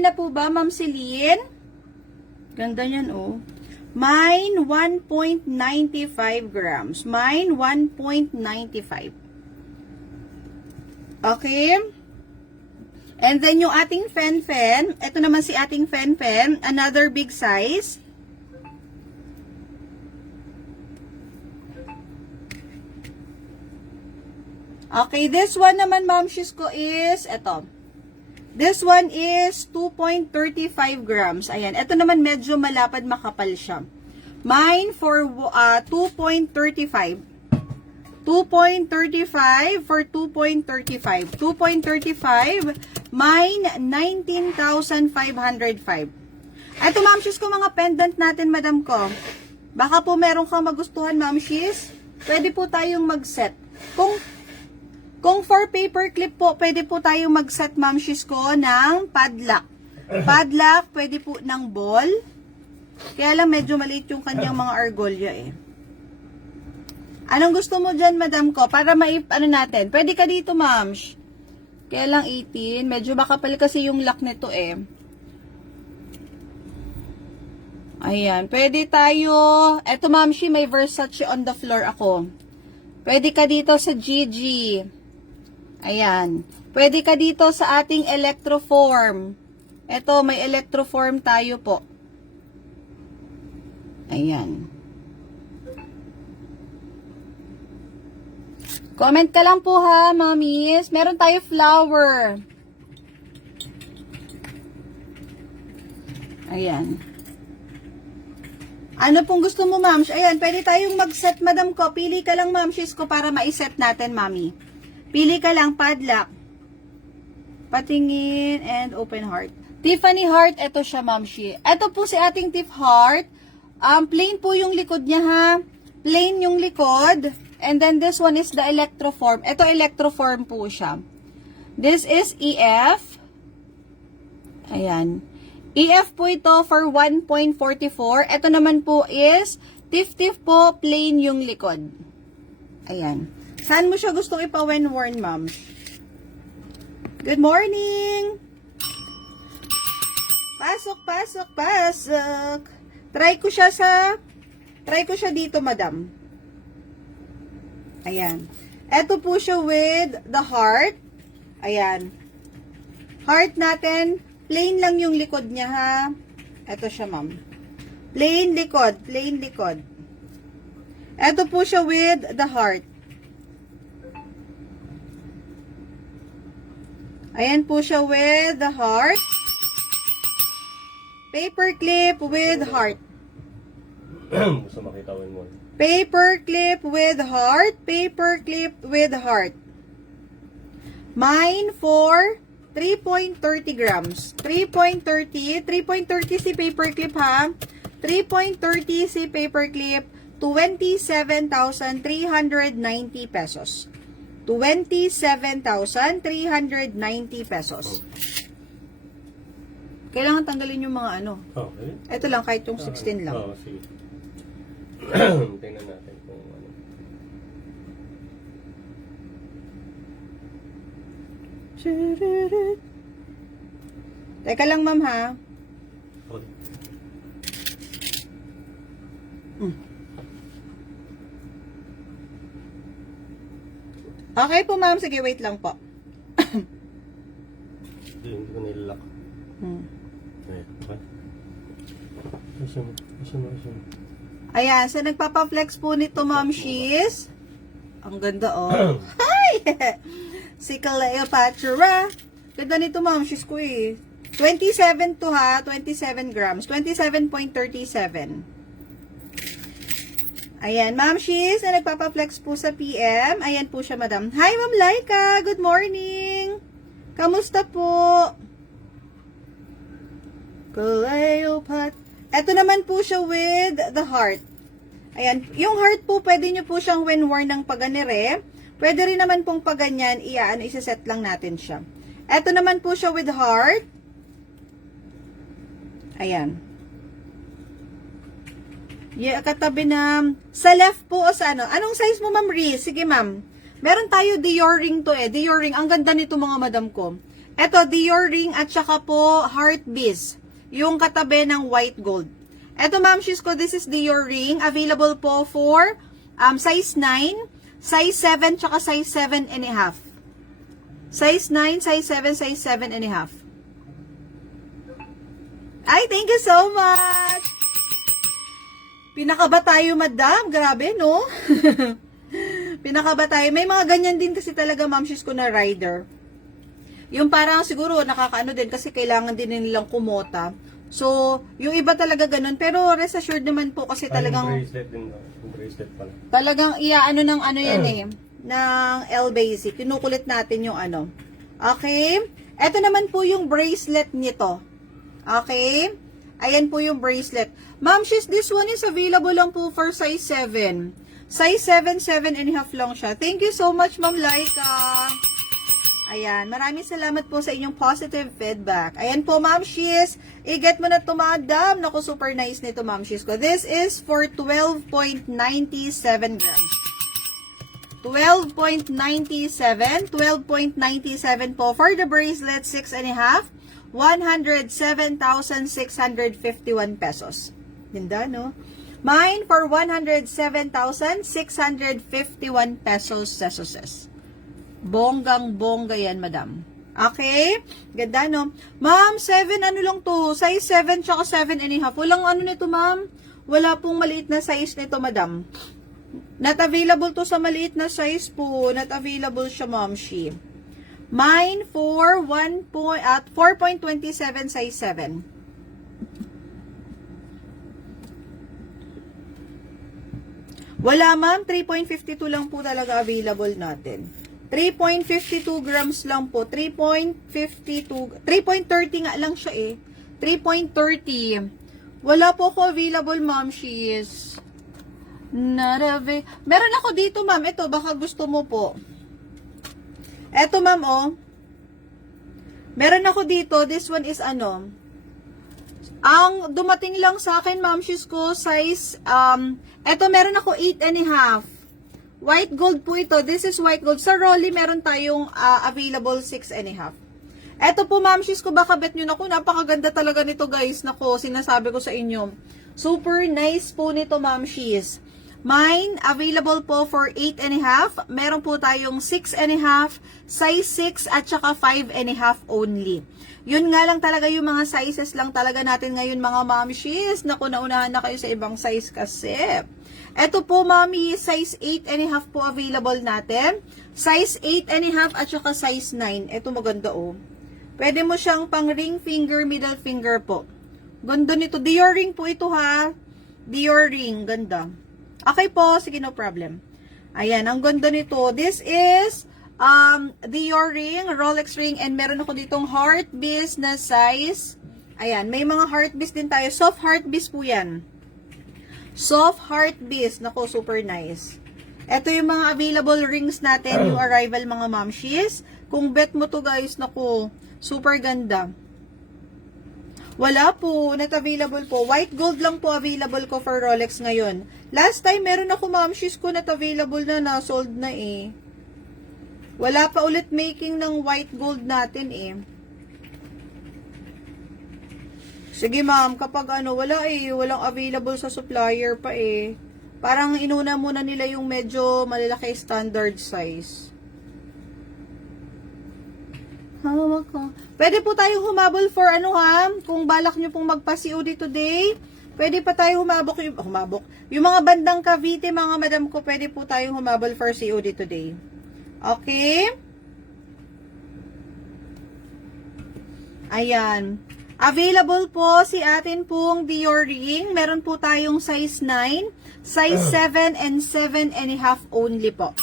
Na po ba, Ma'am Celine? Ganda niyan, oh. Mine, 1.95 grams. Mine, 1.95. Okay? And then, yung ating fen-fen. Ito naman si ating fen-fen. Another big size. Okay, this one naman, Ma'am Shisko, is, ito. This one is 2.35 grams. Ayan. Ito naman medyo malapad, makapal siya. Mine for 2.35. 2.35 for 2.35. 2.35. Mine, 19,505. Ito, Ma'am Shiz, ko mga pendant natin, Madam ko. Baka po meron kang magustuhan, Ma'am Shiz. Pwede po tayong mag-set. Kung for paper clip po, pwede po tayong mag-set, Ma'am Shiz, ko ng padlock. Padlock, pwede po ng ball. Kaya lang medyo maliit yung kanyang mga argolya eh. Anong gusto mo dyan, Madam ko? Para ano natin. Pwede ka dito, Ma'am. Kaya lang 18. Medyo makapal kasi yung lock nito eh. Ayan. Pwede tayo. Eto, Ma'am, may Versace on the floor ako. Pwede ka dito sa GG. Ayan. Pwede ka dito sa ating electroform. Eto, may electroform tayo po. Ayan. Comment ka lang po ha, mamis. Meron tayo flower. Ayan. Ano pong gusto mo, ma'am? Ayan, pwede tayong mag-set, Madam ko. Pili ka lang, ma'am, ko para ma-set natin, mami. Pili ka lang, padlock. Patingin and open heart. Tiffany heart, ito siya, ma'am. Ito po si ating Tiff heart. Plain po yung likod niya, ha? Plain yung likod. And then this one is the electroform. Ito electroform po siya. This is EF. Ayan. EF po ito for 1.44. Ito naman po is Tiff po, plain yung likod. Ayan. Saan mo siya gustong ipa-when-worn, ma'am? Good morning! Pasok, pasok, pasok. Try ko siya dito, madam. Ayan. Ito po siya with the heart. Ayan. Heart natin, plain lang yung likod niya, ha? Ito siya, ma'am. Plain likod, plain likod. Ito po siya with the heart. Ayan po siya with the heart. Paper clip with heart. Gusto makita mo. Paper clip with heart. Paper clip with heart. Mine for 3.30 grams. 3.30. 3.30 si paper clip, ha? 3.30 si paper clip. 27,390 pesos. 27,390 pesos. Kailangan tanggalin yung mga ano. Okay. Ito lang, kahit yung 16 lang. Oo, sige. Tingnan natin kung ano. Teka lang, ma'am, ha? Okay. Okay po, ma'am. Sige, wait lang po. Hindi ko nilalock. Ayan, okay. Asya mo. Ayan, so nagpapa-flex po nito, ma'am, she's. Ang ganda, oh. Hi! Si Cleopatra. Ganda nito, ma'am, she's ko eh. 27 to, ha? 27 grams. 27.37. Ayan, Ma'am Shiz, na nagpapa-flex po sa PM. Ayan po siya, madam. Hi, Ma'am Laika. Good morning. Kamusta po? Cleopatra. Ito naman po siya with the heart. Ayan, yung heart po, pwede nyo po siyang when-worn ng paganire. Pwede rin naman pong paganyan, isa-set lang natin siya. Ito naman po siya with heart. Ayan. Yeah, katabi na, sa left po o sa ano? Anong size mo, Ma'am Riz? Sige, ma'am. Meron tayo Dior ring to eh. Dior ring. Ang ganda nito, mga madam ko. Eto, Dior ring at saka po heart beads. Yung katabi ng white gold. Eto, ma'am, shoes ko, this is Dior ring. Available po for size 9, size 7, tsaka size 7 and a half. Size 9, size 7, size 7 and a half. Ay, thank you so much! Pinakaba tayo, madam. Grabe, no? Pinakaba tayo. May mga ganyan din kasi talaga, ma'am, shoes ko na rider. Yung parang siguro nakakaano din kasi kailangan din nilang kumota. So, yung iba talaga ganun. Pero rest assured naman po kasi talagang... Yung bracelet din, no? Yung bracelet pala. Talagang iaano ng ano yan eh. Ng L-Basic. Kinukulit natin yung ano. Okay? Ito naman po yung bracelet nito. Okay? Ayan po yung bracelet. Ma'am, this one is available lang po for size 7. Size 7, 7 and a half lang siya. Thank you so much, Ma'am Laika. Ayan, maraming salamat po sa inyong positive feedback. Ayan po, Ma'am Shiz. I-get mo na ito, madam. Naku, super nice nito, Ma'am Shiz ko. This is for 12.97 grams. 12.97. 12.97 po for the bracelet, 6 and a half. 107,651 pesos. Ganda, no? Mine for 107,651 pesos. Bonggang-bongga yan, madam. Okay? Ganda, no? Ma'am, 7 ano lang to? Size 7 tsaka 7 and a half. Walang ano nito, ma'am? Wala pong maliit na size nito, madam. Not available to sa maliit na size po. Not available siya, ma'am, she. Mine for 4.27 size 7. Wala, ma'am. 3.52 lang po talaga available natin. 3.52 grams lang po. 3.52. 3.30 nga lang siya eh. 3.30. Wala po ako available, ma'am. She is not available. Meron ako dito, ma'am. Ito, baka gusto mo po. Eto, ma'am, oh. Meron ako dito. This one is ano. Ang dumating lang sa akin, ma'am, shoes ko, size, eto, meron ako 8 and a half. White gold po ito. This is white gold. Sa Rolly, meron tayong available 6 and a half. Eto po, ma'am, shoes ko, baka bet nyo na ko. Napakaganda talaga nito, guys. Nako, sinasabi ko sa inyo. Super nice po nito, ma'am, shoes. Mine, available po for 8 and a half. Meron po tayong 6 and a half, size 6, at saka 5 and a half only. Yun nga lang talaga yung mga sizes lang talaga natin ngayon, mga mamshies. Naku, naunahan na kayo sa ibang size kasi. Ito po, mami, size 8 and a half po available natin. Size 8 and a half at saka size 9. Ito maganda, oh. Pwede mo siyang pang ring finger, middle finger po. Ganda nito. Dior ring po ito, ha. Dior ring. Ganda. Okay po, sige, no problem. Ayan, ang ganda nito. This is Dior ring, Rolex ring, and meron ako ditong heart beads na size. Ayan, may mga heart beads din tayo. Soft heart beads po yan. Soft heart beads. Nako, super nice. Ito yung mga available rings natin, yung arrival, mga mamshies. Kung bet mo to, guys, nako, super ganda. Wala po, not available po. White gold lang po available ko for Rolex ngayon. Last time, meron ako, mamshies ko, not available na, sold na eh. Wala pa ulit making ng white gold natin eh. Sige, ma'am, kapag ano, wala eh, walang available sa supplier pa eh. Parang inuna muna nila yung medyo malalaki standard size. Hawak ko. Pwede po tayong humabol for ano, ha? Kung balak nyo pong magpa-COD today, pwede pa tayo humabok. Yung mga bandang Cavite, mga madam ko, pwede po tayong humabol for COD today. Okay? Ayan. Available po si atin pong Dior ring. Meron po tayong size 9, size 7, and 7 and a half only po.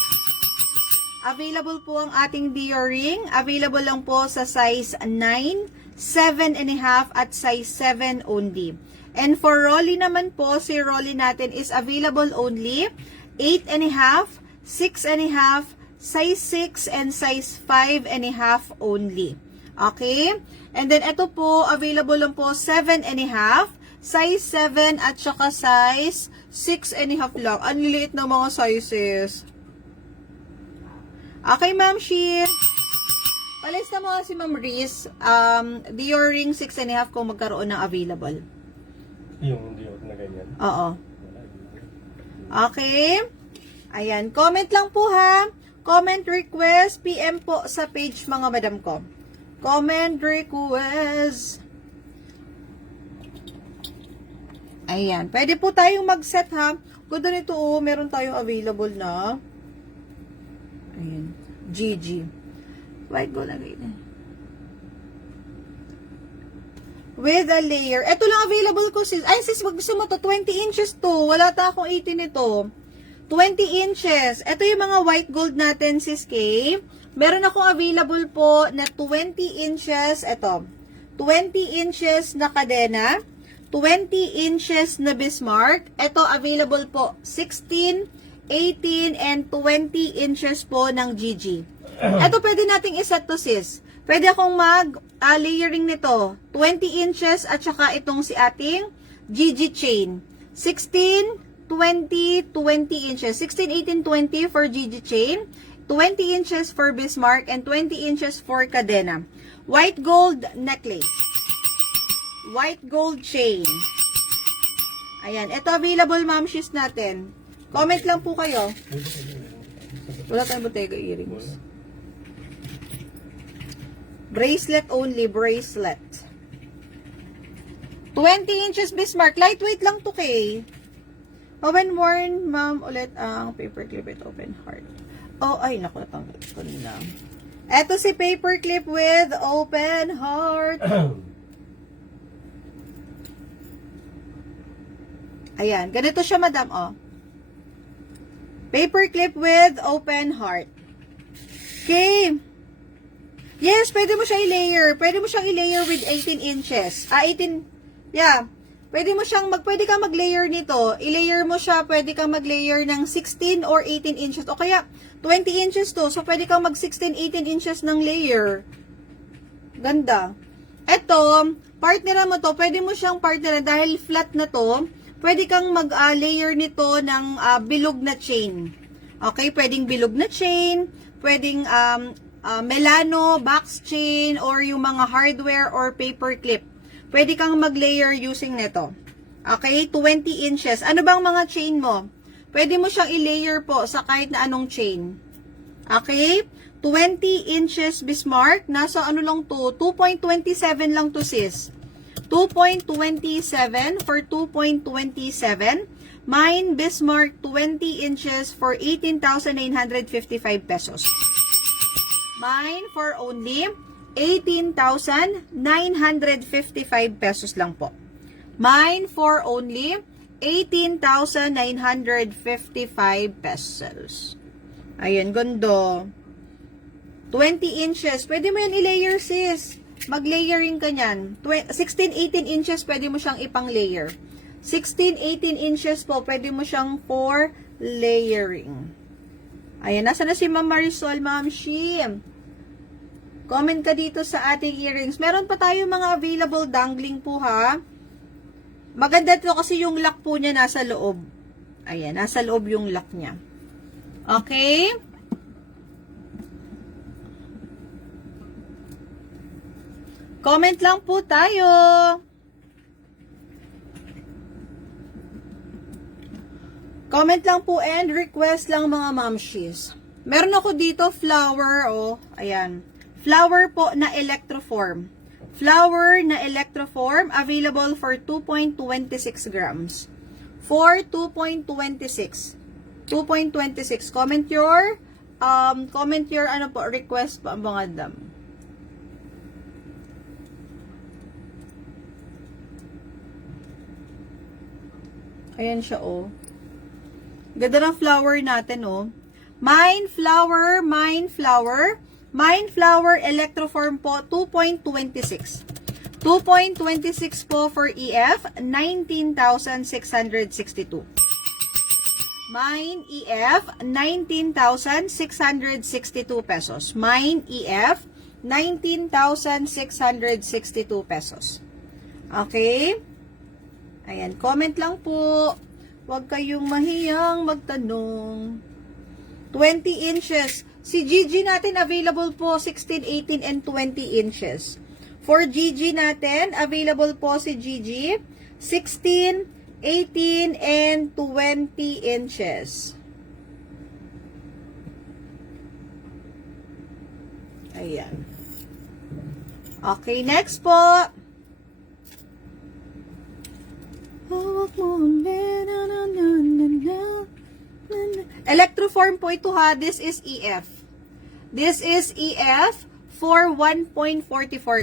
Available po ang ating Dior ring. Available lang po sa size 9, 7 and a half, at size 7 only. And for Rolly naman po, si Rolly natin is available only 8 and a half, 6 and a half, size 6, and size 5 and a half only. Okay? And then ito po, available lang po 7 and a half, size 7, at saka size 6 and a half lang. Ang liliit na mga sizes. Okay, ma'am, Sheer. Palista mo si Ma'am Riz, Dior ring 6.5 kung magkaroon ng available. Yung Dior na ganyan. Oo. Okay. Ayan. Comment lang po ha. Comment request, PM po sa page mga madam ko. Comment request. Ayan. Pwede po tayong mag-set ha. Ganda nito oh. Meron tayong available na. Ayan. GG. White gold again. With a layer. Ito lang available ko sis. Ay sis, wag gusto mo to. 20 inches to. Wala ta akong 18 nito. 20 inches. Ito yung mga white gold natin sis Kay. Meron akong available po na 20 inches. Ito. 20 inches na kadena. 20 inches na Bismarck. Ito available po. 16, 18, and 20 inches po ng GG. Ito pwede nating iset to sis. Pwede akong mag-layering nito. 20 inches at saka itong si ating GG chain. 16, 20, 20 inches. 16, 18, 20 for GG chain. 20 inches for Bismarck and 20 inches for cadena. White gold necklace. White gold chain. Ayan. Ito available mamshis natin. Comment lang po kayo. Wala tayong Bottega earrings. Bracelet only, bracelet. 20 inches Bismarck. Lightweight lang to kay. When worn, ma'am, ulit ang paperclip with open heart. Oh, ay, naku, natanggal ko na. Eto si paperclip with open heart. Ayan, ganito siya, madam, oh. Paperclip with open heart. Okay. Yes, pwede mo siya i-layer. Pwede mo siyang i-layer with 18 inches. 18, yeah. Pwede kang mag-layer nito. I-layer mo siya, pwede kang mag-layer ng 16 or 18 inches. O kaya, 20 inches to. So, pwede kang mag-16, 18 inches ng layer. Ganda. Ito, partneran mo to. Pwede mo siyang partneran dahil flat na to. Pwede kang mag-layer nito ng bilog na chain. Okay, pwedeng bilog na chain. Pwedeng Melano, box chain, or yung mga hardware or paper clip. Pwede kang mag-layer using nito. Okay, 20 inches. Ano bang mga chain mo? Pwede mo siyang i-layer po sa kahit na anong chain. Okay, 20 inches Bismarck. Nasa ano lang to? 2.27 lang to sis. 2.27 for 2.27. Mine Bismarck 20 inches for 18,955 pesos. Mine for only 18,955 pesos lang po. Mine for only 18,955 pesos. Ayan, ganda. 20 inches. Pwede mo yan i-layer, sis. Mag-layering ka nyan. 16, 18 inches, pwede mo siyang ipang-layer. 16, 18 inches po, pwede mo siyang for layering. Ayan, nasa na si Ma'am Marisol, Ma'am Shim? Comment ka dito sa ating earrings. Meron pa tayo mga available dangling po ha. Maganda to kasi yung lock po niya nasa loob. Ayan, nasa loob yung lock niya. Okay? Comment lang po tayo. Comment lang po and request lang mga mamshis. Meron ako dito flower, oh. Ayan. Flower po na electroform. Flower na electroform available for 2.26 grams. For 2.26. 2.26. Comment your ano po, request pa mga dam. Ayan siya, oh. Ganda ng flower natin, oh. Mine flower, mine flower. Mine flower electroform po, 2.26. 2.26 po for EF, 19,662. Mine EF, 19,662 pesos. Mine EF, 19,662 pesos. Okay? Ayan, comment lang po. Huwag kayong mahiyang magtanong. 20 inches. Si GG natin available po 16, 18, and 20 inches. For GG natin, available po si GG 16, 18, and 20 inches. Ayan. Okay, next po. Electroform po ito ha. This is EF. This is EF for 1.44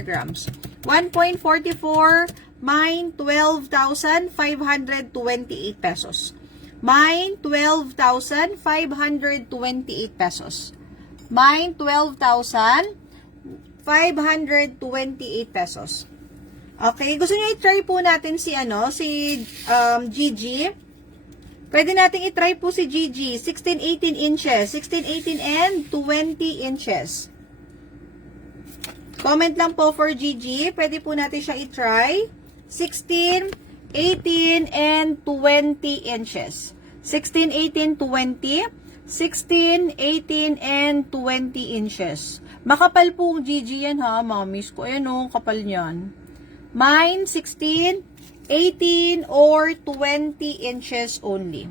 grams. 1.44, mine 12,528 pesos. Mine 12,528 pesos. Mine 12,528 pesos. Okay, gusto niyo i-try po natin si GG. Pwede nating i-try po si GG, 16, 18 inches, 16, 18, and 20 inches. Comment lang po for GG, pwede po natin siya i-try, 16, 18, and 20 inches. 16, 18, 20, 16, 18, and 20 inches. Makapal pong GG yan ha, mamis ko. Ayan o, kapal niyan. Mine, 16, 18, or 20 inches only.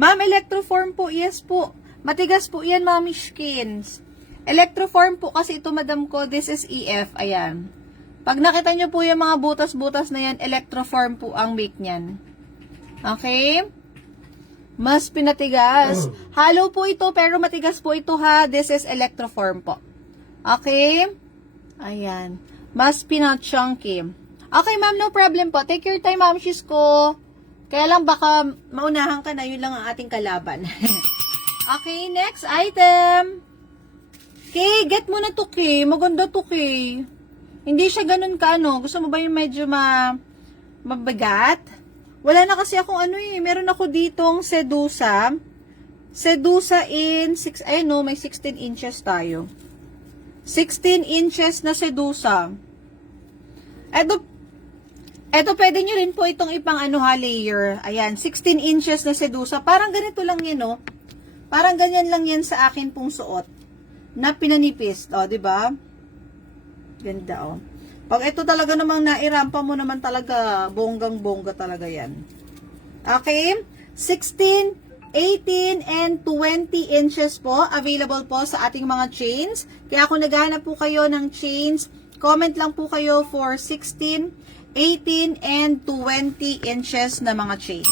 Ma'am, electroform po. Yes po. Matigas po yan, mami skins. Electroform po kasi ito, madam ko. This is EF. Ayan. Pag nakita nyo po yung mga butas-butas na yan, electroform po ang make nyan. Okay? Mas pinatigas. Hollow po ito, pero matigas po ito ha. This is electroform po. Okay? Ayan. Mas pinachunky. Okay, ma'am, no problem po. Take your time, ma'am, sis ko. Kaya lang baka maunahan ka na, yun lang ang ating kalaban. Okay, next item. Okay, get mo na to, Kay. Maganda to, Kay. Hindi siya ganun ka, ano. Gusto mo ba yung medyo mabagat? Wala na kasi akong meron ako ditong Sedusa. Sedusa in 6, ayun no, may 16 inches tayo. 16 inches na Sedusa. Eto pwede nyo rin po itong ipang layer. Ayan, 16 inches na Sedusa. Parang ganito lang yan, no? Parang ganyan lang yan sa akin pong suot. Na pinanipis. O, diba? Ganda, o. Pag ito talaga namang nairampa mo naman talaga, bonggang-bongga talaga yan. Okay? 16, 18, and 20 inches po. Available po sa ating mga chains. Kaya kung naghahanap po kayo ng chains, comment lang po kayo for 16, 18, and 20 inches na mga chains.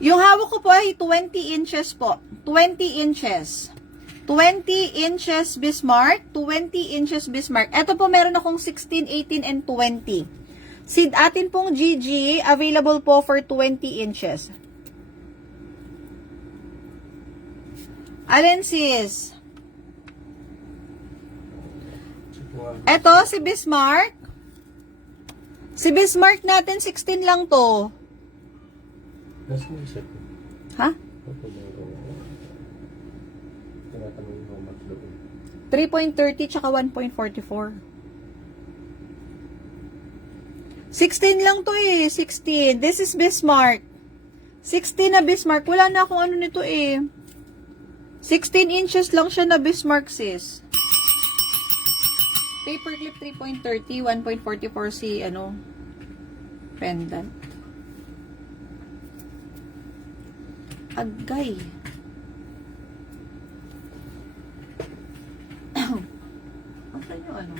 Yung hawak ko po ay 20 inches po. 20 inches. 20 inches Bismarck. 20 inches Bismarck. Ito po meron akong 16, 18, and 20. Si atin pong GG, available po for 20 inches. Alin sis? Ito, si Bismarck. Si Bismarck natin, 16 lang to. Nasa mo isa ko. Ha? 3.30 tsaka 1.44. 16 lang to 16. This is Bismarck. 16 na Bismarck. Wala na akong nito 16 inches lang siya na Bismarck sis. Paperclip 3.30, 1.44 si pendant. Agay. Asan yung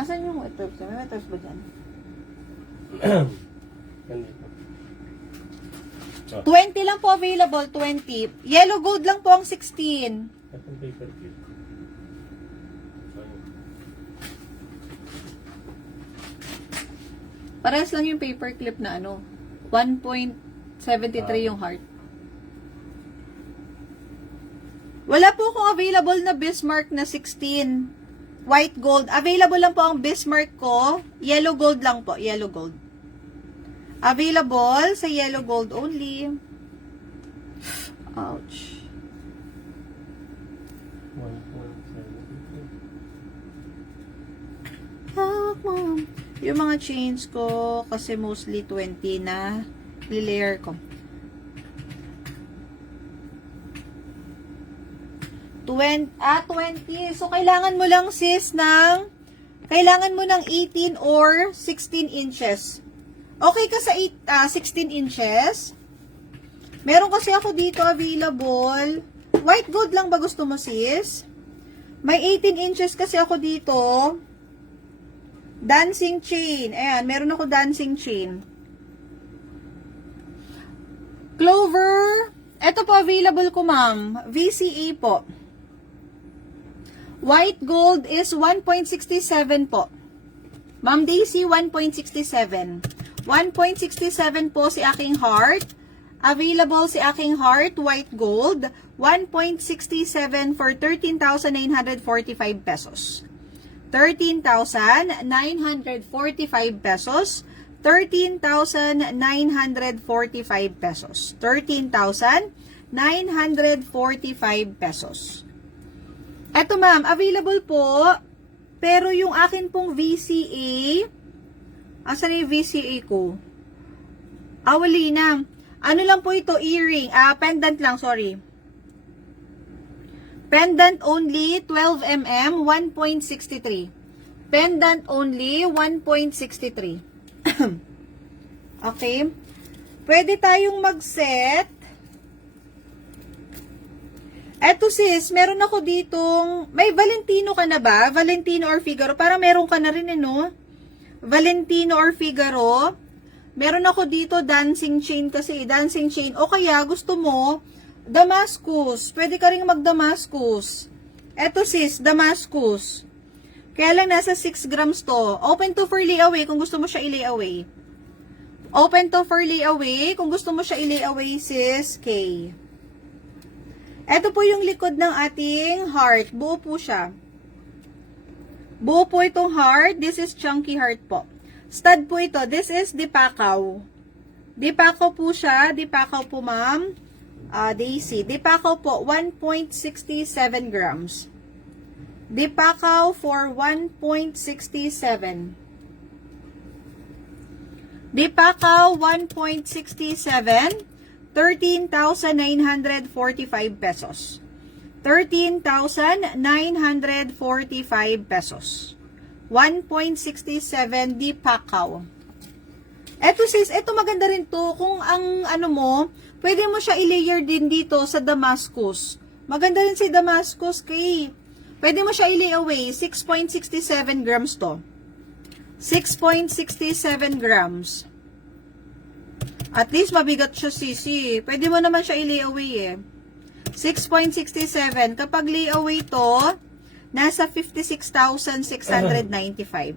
Asan yung weters? May weters ba dyan? Ganito. 20 lang po available, 20. Yellow gold lang po ang 16. Itong paper clip. Parehas lang yung paper clip na 1.73 yung heart. Wala po akong available na Bismarck na 16. White gold. Available lang po ang Bismarck ko. Yellow gold lang po. Yellow gold. Available sa yellow gold only. Ouch. 1.73. Hawak mo. Yung mga chains ko, kasi mostly 20 na layer ko. 20. So, kailangan mo lang sis kailangan mo ng 18 or 16 inches. Okay ka sa 16 inches? Meron kasi ako dito available. White gold lang ba gusto mo sis? May 18 inches kasi ako dito. Dancing chain. Ayan, meron ako dancing chain. Clover. Ito po available ko ma'am. VCA po. White gold is 1.67 po. Ma'am Daisy, 1.67. 1.67 po si aking heart. Available si aking heart, white gold. 1.67 for 13,945 pesos. 13,945 pesos. 13,945 pesos. 13,945 pesos. Eto ma'am, available po. Pero yung akin pong VCA, asan yung VCA ko? Wali na. Ano lang po ito, earring. Pendant lang, sorry. Pendant only, 12mm, 1.63. Pendant only, 1.63. Okay. Pwede tayong mag-set. Eto sis, meron ako ditong, may Valentino ka na ba? Valentino or Figaro? Parang meron ka na rin no? Valentino or Figaro. Meron ako dito dancing chain kasi, dancing chain. O kaya gusto mo, Damascus. Pwede ka rin mag-Damascus. Eto sis, Damascus. Kaya lang nasa 6 grams to. Open to for layaway kung gusto mo siya i-layaway. Open to for layaway kung gusto mo siya i-layaway sis, K. Ito po yung likod ng ating heart. Buo po siya. Buo po itong heart. This is chunky heart po. Stud po ito. This is Dipakaw. Dipakaw po siya. Dipakaw po ma'am. Daisy. Dipakaw po. 1.67 grams. Dipakaw for 1.67. Dipakaw 1.67. 13,945 pesos. 13,945 pesos. 1.67 di Pakaw. Eto sis, eto maganda rin to. Kung ang ano mo, pwede mo siya i-layer din dito sa Damascus. Maganda rin si Damascus kay. Pwede mo siya i-layaway. 6.67 grams to. 6.67 grams. At least mabigat siya sisi. Pwede mo naman siya i-layaway 6.67. Kapag layaway to, nasa 56,695.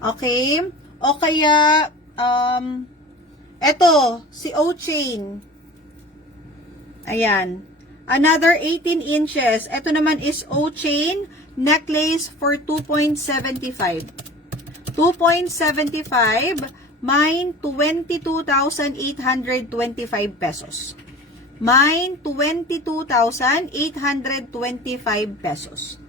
Okay? O kaya, eto, si O-Chain. Ayan. Another 18 inches. Eto naman is O-Chain necklace for 2.75. 2.75. Mine, 22,825 pesos. Mine, 22,825 pesos.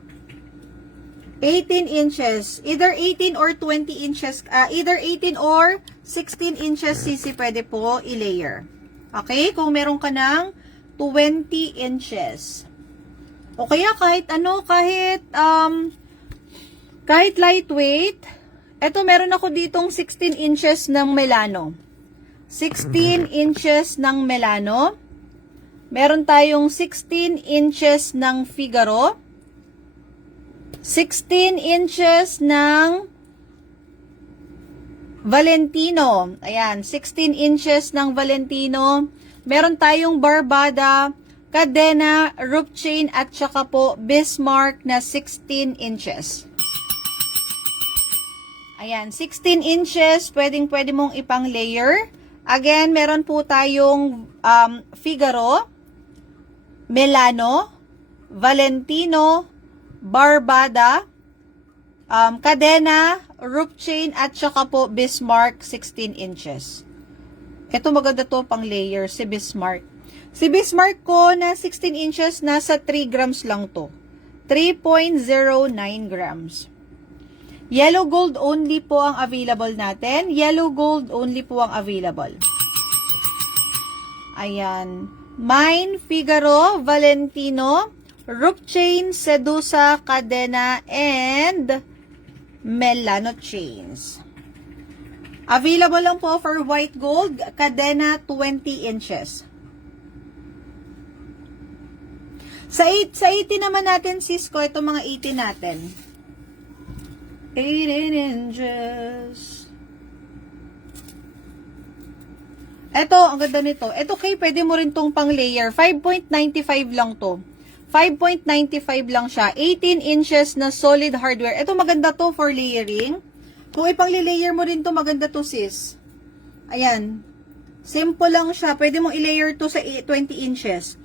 18 inches. Either 18 or 20 inches. Either 18 or 16 inches sisi pwede po i-layer. Okay? Kung meron ka ng 20 inches. O kaya kahit ano, kahit lightweight. Ito, meron ako ditong 16 inches ng Melano. 16 inches ng Melano. Meron tayong 16 inches ng Figaro. 16 inches ng Valentino. Ayan, 16 inches ng Valentino. Meron tayong Barbada, Cadena, Rope Chain, at saka po Bismarck na 16 inches. Ayan, 16 inches, pwede mong ipang layer. Again, meron po tayong Figaro, Melano, Valentino, Barbada, Cadena, Rope Chain, at saka po Bismarck 16 inches. Ito maganda to pang layer, si Bismarck. Si Bismarck ko na 16 inches, nasa 3 grams lang to. 3.09 grams. Yellow gold only po ang available natin. Yellow gold only po ang available. Ayan. Mine, Figaro, Valentino, Rook Chain, Sedusa, Cadena, and Melano Chains. Available lang po for white gold, Cadena 20 inches. Sa 80 naman natin, Cisco, ito mga 80 natin. 18 inches. Ito, ang ganda nito. Ito kay, pwede mo rin tong pang layer. 5.95 lang to. 5.95 lang siya. 18 inches na solid hardware. Ito maganda to for layering. Kung ipang layer mo rin to, maganda to sis. Ayan. Simple lang siya. Pwede mong i-layer to sa 20 inches.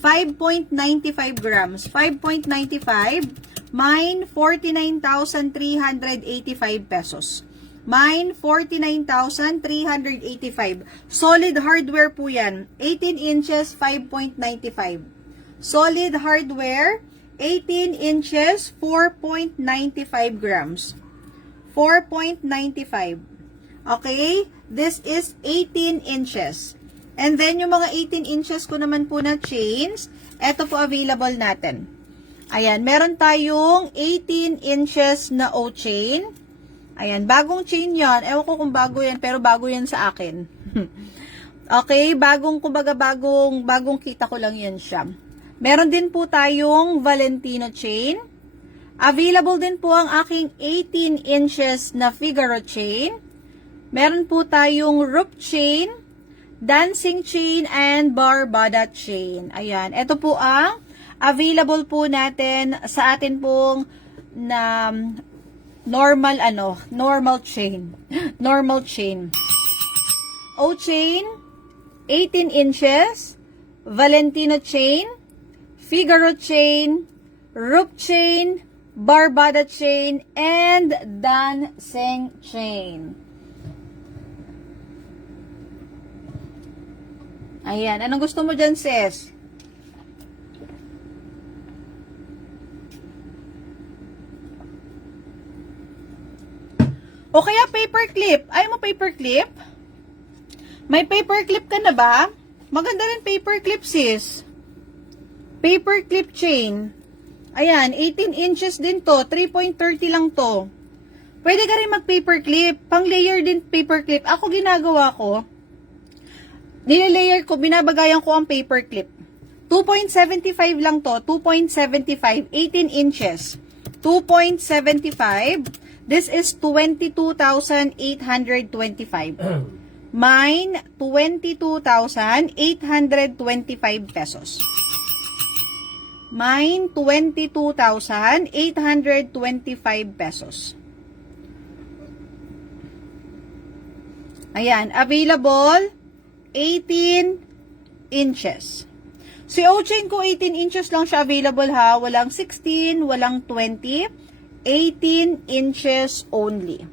5.95 grams. 5.95. Mine, 49,385 pesos. Mine, 49,385. Solid hardware po yan. 18 inches, 5.95. Solid hardware, 18 inches, 4.95 grams. 4.95. Okay? This is 18 inches. And then, yung mga 18 inches ko naman po na chains, eto po available natin. Ayan, meron tayong 18 inches na O-chain. Ayan, bagong chain yan. Ewan ko kung bago yan, pero bago yan sa akin. Okay, kumbaga bagong kita ko lang yan siya. Meron din po tayong Valentino chain. Available din po ang aking 18 inches na Figaro chain. Meron po tayong Rook chain, Dancing chain, and Barbada chain. Ayan, ito po ang available po natin sa atin pong na normal chain. Normal chain. O-chain, 18 inches, Valentino chain, Figaro chain, Rook chain, Barbada chain, and Dancing chain. Ayan, anong gusto mo dyan, sis? O kaya paperclip. Ayaw mo paperclip? May paperclip ka na ba? Maganda rin paperclip, sis. Paperclip chain. Ayan, 18 inches din to. 3.30 lang to. Pwede ka rin mag-paperclip. Pang-layer din paperclip. Ako ginagawa ko, nilalayer ko, binabagayan ko ang paperclip. 2.75 lang to. 2.75. 18 inches. 2.75. This is 22,825. Mine, 22,825 pesos. Mine, 22,825 pesos. Ayan, available 18 inches. Si O-chain ko 18 inches lang siya available ha, walang 16, walang 20, 18 inches only.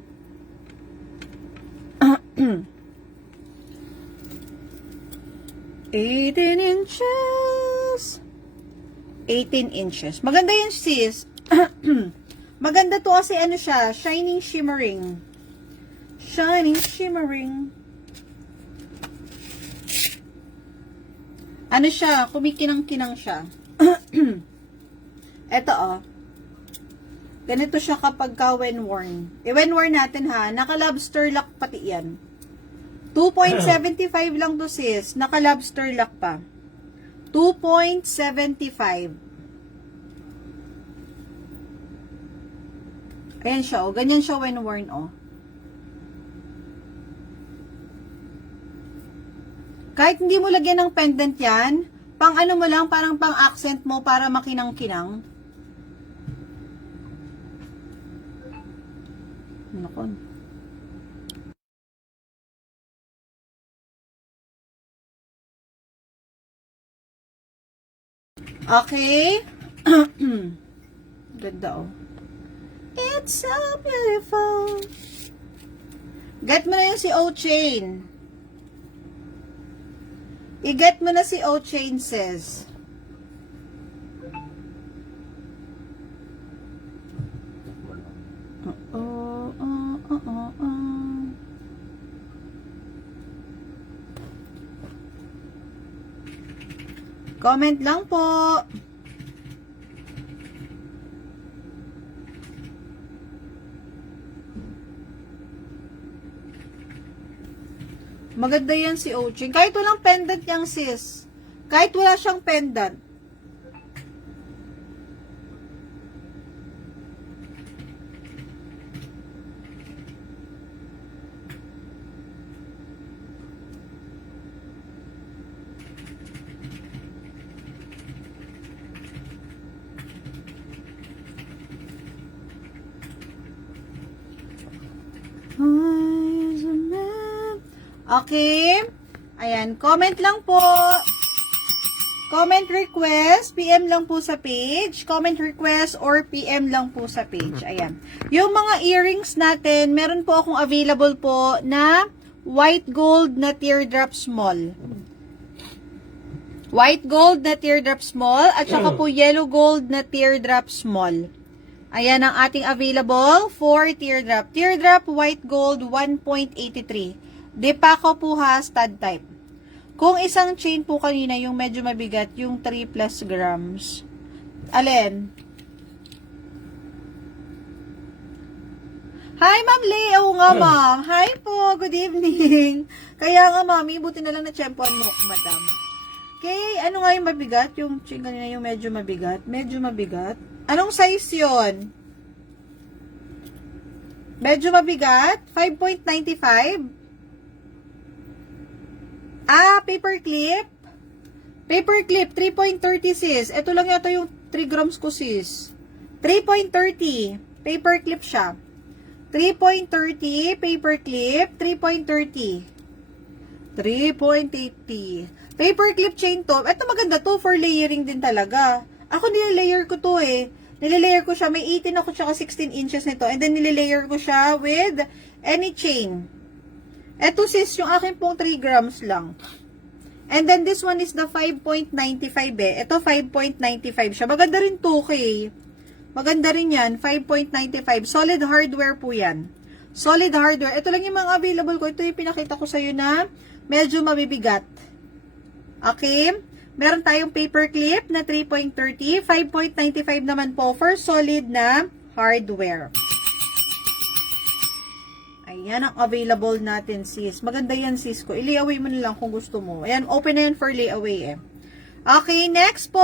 18 inches. 18 inches. Maganda yun, sis. Maganda to kasi ano siya, shining shimmering. Shining shimmering. Ano siya, kumikinang-kinang siya. Eto oh. Ganito siya kapag ka when worn. When worn natin ha, naka-lobster lock pati yan. 2.75 lang to sis, naka-lobster lock pa. 2.75. Ayan siya oh, ganyan siya when worn oh. Kahit hindi mo lagyan ng pendant yan, pang ano mo lang, parang pang accent mo para makinang-kinang. Nakon. Okay. Ganda oh. It's so beautiful. Get mo na yung si O-chain. I-get mo na si O-chain, sis. Oo. Comment lang po. Maganda yan si Oching. Kahit walang pendant yang sis. Kahit wala siyang pendant. Okay. Ayan. Comment lang po. Comment request. PM lang po sa page. Comment request or PM lang po sa page. Ayan. Yung mga earrings natin, meron po akong available po na white gold na teardrop small. White gold na teardrop small at saka po yellow gold na teardrop small. Ayan ang ating available for teardrop. Teardrop white gold 1.83. Depaco po ha, stud type. Kung isang chain po kanina, yung medyo mabigat, yung 3 plus grams. Alin? Hi, Ma'am Lee. Oo nga, Ma'am. Hi po. Good evening. Kaya nga, Mami, buti na lang na tsempoan mo, Madam. Okay, ano nga yung mabigat? Yung chain kanina, yung medyo mabigat. Medyo mabigat. Anong size yon? Medyo mabigat? 5.95? Paper clip. Paper clip, 3.30 sis. Ito lang yata yung 3 grams ko sis. 3.30. Paper clip siya. 3.30. Paper clip, 3.30. 3.80. Paper clip chain to. Ito maganda to for layering din talaga. Ako nililayer ko to eh. Nililayer ko siya. May 18 ako tsaka 16 inches nito. And then nililayer ko siya with any chain. Eto sis, yung akin pong 3 grams lang. And then this one is the 5.95 eh. Ito 5.95 siya. Maganda rin 2K. Maganda rin yan. 5.95. Solid hardware po yan. Solid hardware. Ito lang yung mga available ko. Ito yung pinakita ko sa'yo na medyo mabibigat. Okay? Meron tayong paper clip na 3.30. 5.95 naman po for solid na hardware. Ayan ang available natin, sis. Maganda yan, sis ko. I-layaway mo na lang kung gusto mo. Ayan, open na yan for layaway eh. Okay, next po.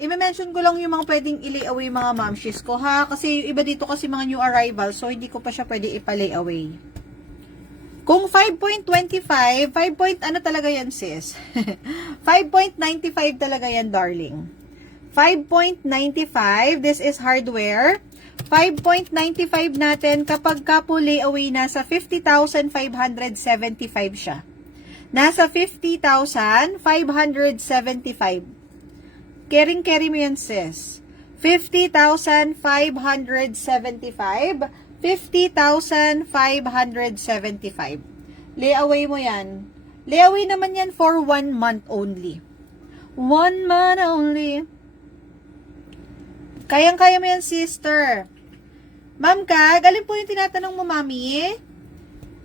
I-mention ko lang yung mga pwedeng i-layaway mga mamshis ko, ha? Kasi yung iba dito kasi mga new arrival, so hindi ko pa siya pwede ipa-layaway. Kung 5.25, 5 ano talaga yan, sis? 5.95 talaga yan, darling. 5.95, this is hardware. 5.95 natin kapag ka po layaway nasa 50,575 siya. Nasa 50,575. Carry mo yan, sis. 50,575. 50,575. Layaway mo yan. Layaway naman yan for 1 month only. 1 month only. Kayang-kaya mo yan, sister. Ma'am Kag, alin po yung tinatanong mo, mami?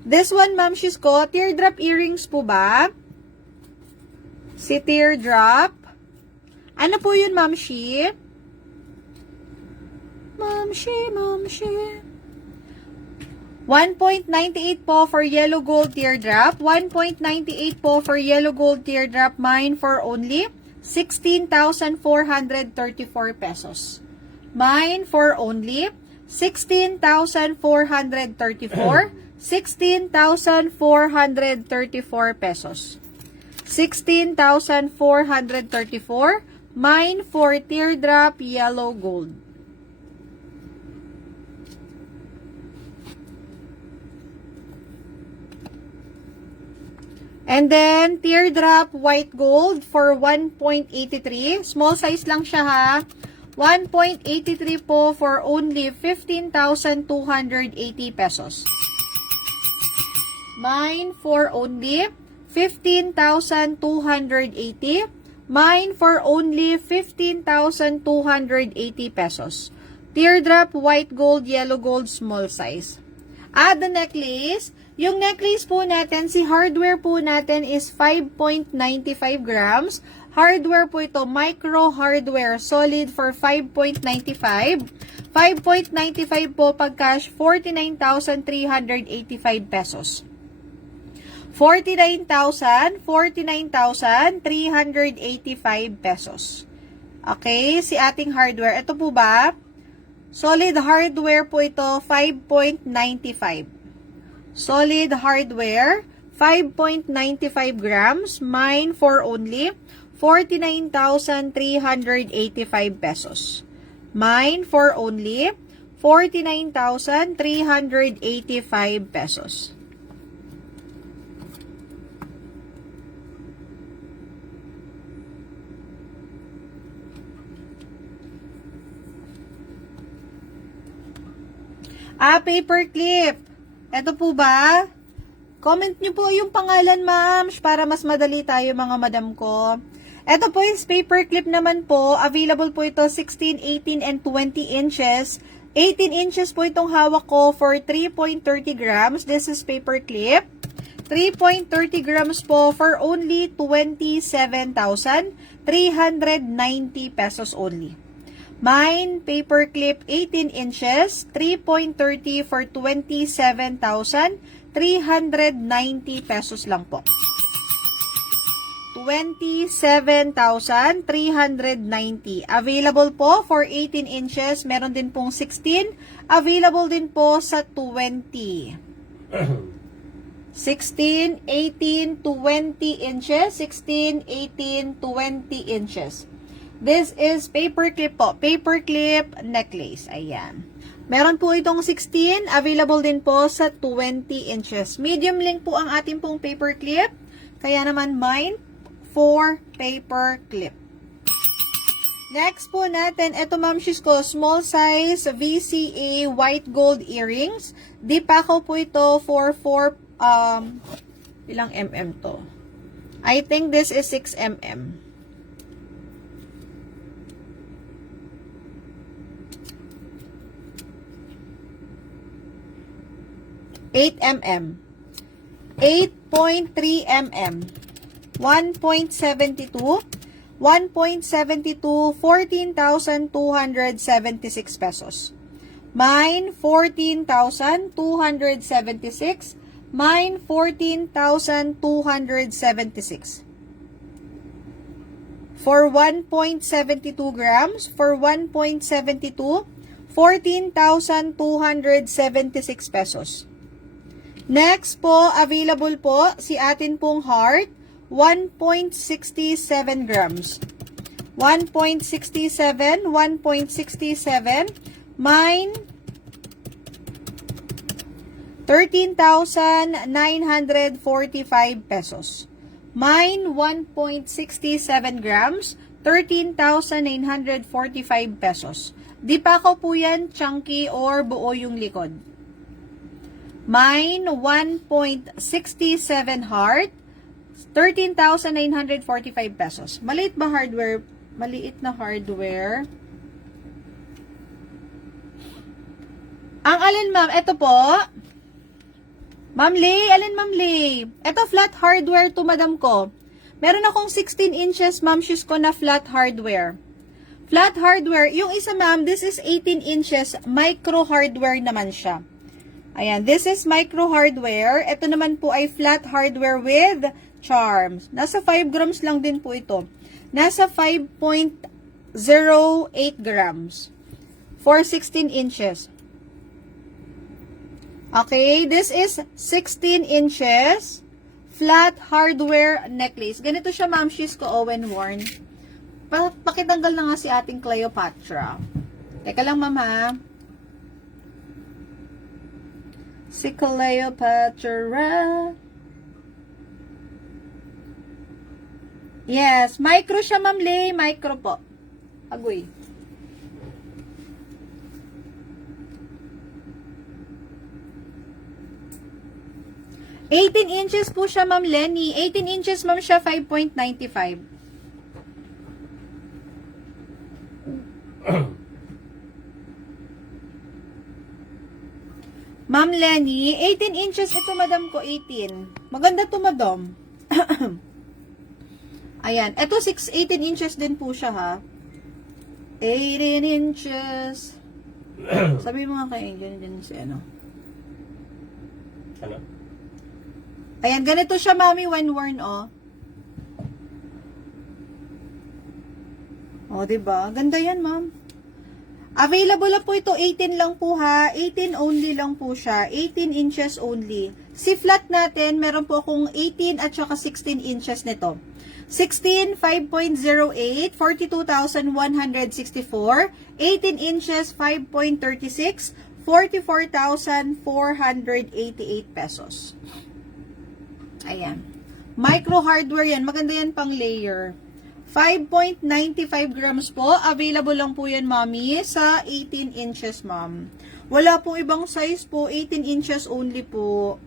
This one, ma'am, she's ko. Teardrop earrings po ba? Si teardrop. Ano po yun, ma'am, she? Ma'am, she. 1.98 po for yellow gold teardrop. 1.98 po for yellow gold teardrop. Mine for only 16,434 pesos. Mine for only 16,434. 16,434 pesos. 16,434. Mine for teardrop yellow gold. And then, teardrop white gold for 1.83. Small size lang siya ha. 1.83 po for only 15,280 pesos. Mine for only 15,280. Mine for only 15,280 pesos. Teardrop white gold, yellow gold, small size. The necklace. Yung necklace po natin, si hardware po natin is 5.95 grams. Hardware po ito, micro hardware, solid for 5.95. 5.95 po pag cash, 49,385 pesos. 49,385 pesos. Okay, si ating hardware. Ito po ba? Solid hardware po ito, 5.95. Solid hardware, 5.95 grams. Mine for only 49,385 pesos. Mine for only 49,385 pesos. Paper clip. Ito po ba? Comment nyo po yung pangalan, ma'am, para mas madali tayo, mga madam ko. Ito po is paper clip naman po. Available po ito 16, 18, and 20 inches. 18 inches po itong hawak ko for 3.30 grams. This is paper clip. 3.30 grams po for only 27,390 pesos only. Mine, paper clip, 18 inches, 3.30 for 27,390 pesos lang po. 27,390. Available po for 18 inches. Meron din pong 16. Available din po sa 20. 16, 18, 20 inches. 16, 18, 20 inches. This is paper clip po. Paper clip necklace. Ayan. Meron po itong 16. Available din po sa 20 inches. Medium length po ang ating pong paper clip. Kaya naman mine for paper clip. Next po natin, ito mamshis ko, small size VCA white gold earrings. Di pa ako po ito for ilang mm to? I think this is 6 mm. 8 mm, 8.3 mm, 1.72, 1.72, 14,276 pesos. Mine, 14,276. Mine, 14,276. For 1.72 grams, for 1.72, 14,276 pesos. Next po, available po si atin pong heart, 1.67 grams. 1.67, 1.67. Mine, 13,945 pesos. Mine, 1.67 grams, 13,945 pesos. Di pa ako po yan chunky or buo yung likod. Mine, 1.67 heart, 13,945 pesos. Maliit ba hardware? Maliit na hardware. Ang alin, ma'am? Ito po. Ma'am Lee, alin, ma'am Lee? Ito flat hardware to, madam ko. Meron akong 16 inches, ma'am, shoes ko na flat hardware. Flat hardware. Yung isa, ma'am, this is 18 inches. Micro hardware naman siya. Ayan, this is micro hardware. Ito naman po ay flat hardware with charms. Nasa 5 grams lang din po ito. Nasa 5.08 grams for 16 inches. Okay, this is 16 inches flat hardware necklace. Ganito siya, ma'am, she's ko Owen worn. Pakitanggal na nga si ating Cleopatra. Teka lang, ma'am, ha. Si Cleopatra. Yes, micro siya, ma'am Lee. Micro po. Agoy. $18 inches po siya, ma'am Lenny. 18 inches, ma'am, siya, 5.95. Ma'am Lenny, 18 inches ito, madam ko, 18. Maganda to, madam. Ayan. Ito, 18 inches din po siya, ha. 18 inches. Sabi mo nga kay Angel, dyan si ano. Ano? Ayan, ganito siya, mami, when worn, oh. Oh, diba? Ganda yan, ma'am. Available na po ito, 18 lang po ha. 18 only lang po siya. 18 inches only. Si flat natin, meron po akong 18 at saka 16 inches nito. 16, 5.08, 42,164. 18 inches, 5.36, 44,488 pesos. Ayan. Micro hardware yan. Maganda yan pang layer. 5.95 grams po. Available lang po yan, mami, sa 18 inches, ma'am. Wala pong ibang size po. 18 inches only po.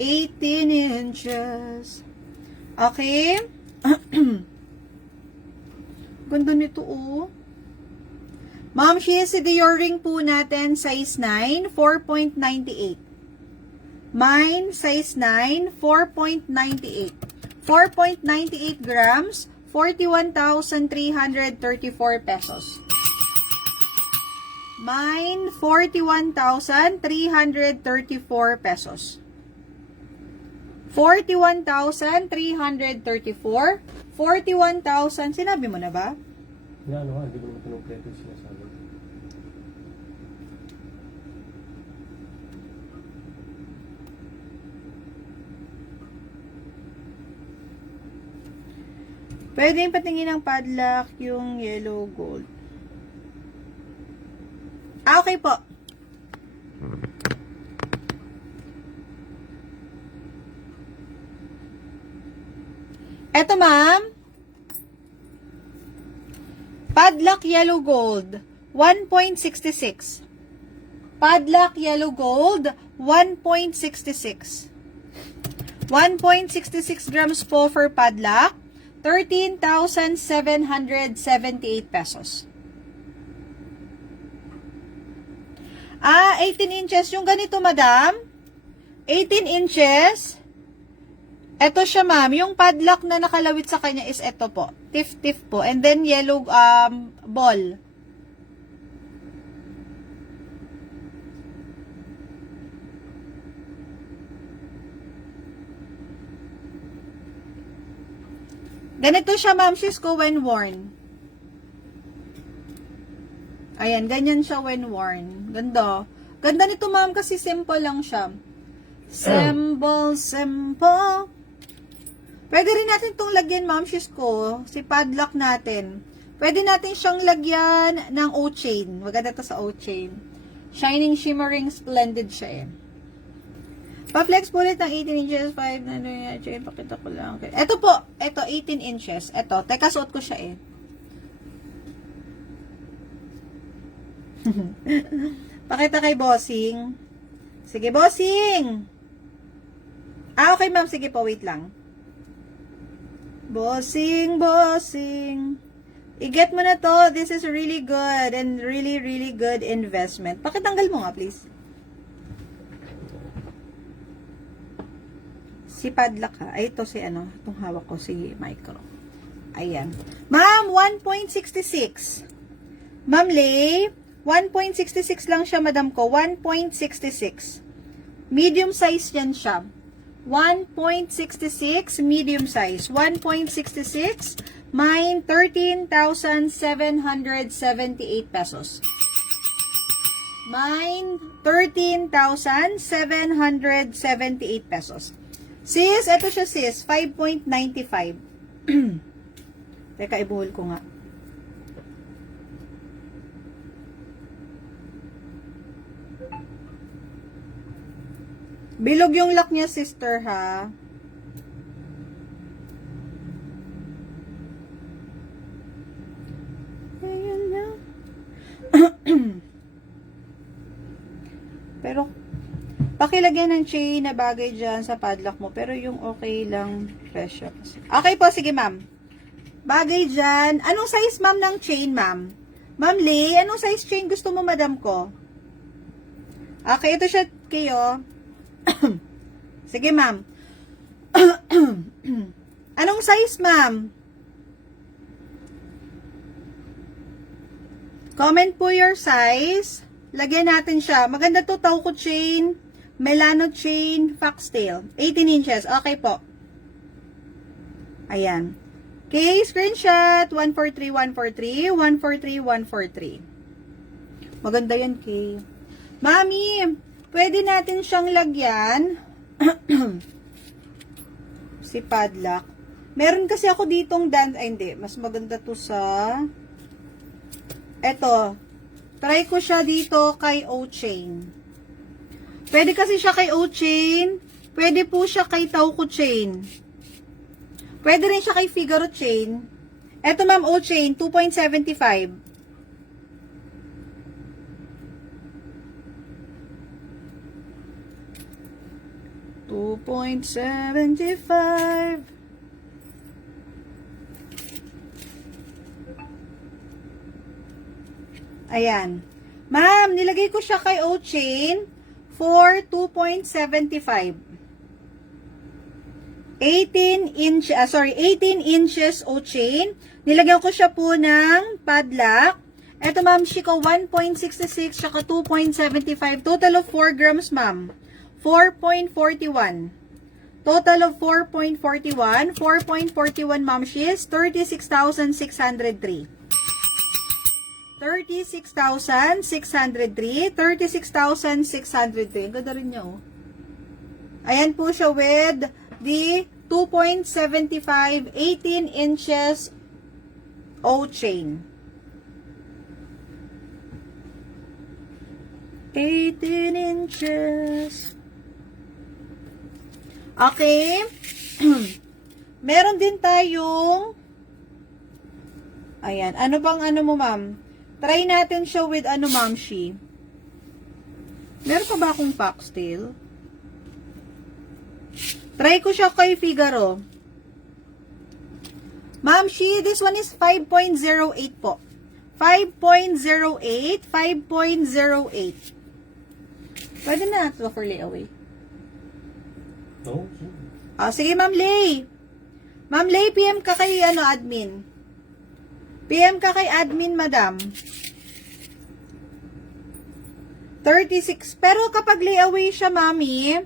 18 inches. Okay? Ganda nito, oh. Ma'am, si Dior ring po natin, size 9, 4.98. Mine, size 9, 4.98. 4.98 grams, 41,334 pesos. Mine, 41,334 pesos. 41,334. 41,000. Sinabi mo na ba? Ano hindi mo naman kinumpleto yung sinasabi. Pwede yung patingin ng padlock, yung yellow gold. Okay po. Eto, ma'am. Padlock yellow gold, 1.66. Padlock yellow gold, 1.66. 1.66 grams po for padlock. 13,778 pesos. 18 inches. Yung ganito, madam. 18 inches. Ito siya, ma'am. Yung padlock na nakalawit sa kanya is ito po. Tif-tif po. And then, yellow ball. Ganito siya, ma'am, Cisco, when worn. Ayan, ganyan siya when worn. Ganda. Ganda nito, ma'am, kasi simple lang siya. Simple, simple. Pwede rin natin itong lagyan, ma'am, Cisco, si padlock natin. Pwede natin siyang lagyan ng O-chain. Maganda to sa O-chain. Shining, shimmering, splendid siya, eh. Pa-flex bullet ng 18 inches, 5 na chain, pakita ko lang. Okay. Ito po, ito 18 inches. Ito, teka, suot ko siya eh. Pakita kay bossing. Sige, bossing! Okay, ma'am. Sige po, wait lang. Bossing, bossing. I-get mo na to. This is really good and really, really good investment. Pakitanggal mo nga, please. Si padlock ha. Ay, ito si ano. Itong hawak ko, si micro. Ayan. Ma'am, 1.66. Ma'am Lay, 1.66 lang siya, madam ko. 1.66. Medium size yan siya. 1.66, medium size. 1.66. Mine, 13,778 pesos. Mine, 13,778 pesos. Sis, ito siya sis, 5.95. Teka, ibuhol ko nga. Bilog yung lock niya, sister, ha? Ayan na. Pero, pakilagyan ng chain na bagay dyan sa padlock mo. Pero yung okay lang, presyo. Okay po, sige ma'am. Bagay dyan. Anong size ma'am ng chain, ma'am? Ma'am Lay, anong size chain gusto mo, madam ko? Okay, ito siya kayo. Sige, ma'am. Anong size, ma'am? Comment po your size. Lagyan natin siya. Maganda to, Tauco chain, Melano chain, foxtail. 18 inches. Okay po. Ayan. Okay, screenshot. 143, 143, 143, 143. Maganda yan, Kay. Mami, pwede natin siyang lagyan. Si padlock. Meron kasi ako ditong ay hindi. Mas maganda to sa eto. Try ko siya dito kay O-chain. Pwede kasi siya kay O-chain. Pwede po siya kay Tauco chain. Pwede rin siya kay Figaro chain. Eto ma'am, O-chain, 2.75. $2.75. Ayan. Ma'am, nilagay ko siya kay O-chain for 2.75. 18 inches O-chain. Nilagyan ko siya po ng padlock. Eto ma'am, Shiko 1.66 saka 2.75. Total of 4 grams ma'am. 4.41. Total of 4.41. 4.41 ma'am, she's 36,603. 36,603. 36,603. Ang ganda rin niya, oh. Ayan po siya with the 2.75 18 inches O-chain. 18 inches. Okay. Meron din tayong ayan. Ano bang ano mo, ma'am? Try natin siya with ano, ma'am, she. Meron pa ba akong foxtail? Try ko siya kay Figaro. Ma'am, she, this one is 5.08 po. 5.08. 5.08. Pwede na ito for layaway. Oh, Sige, Ma'am Lay. Ma'am Lay, PM ka kay admin. PM ka kay admin, madam. 36. Pero kapag layaway siya, mami,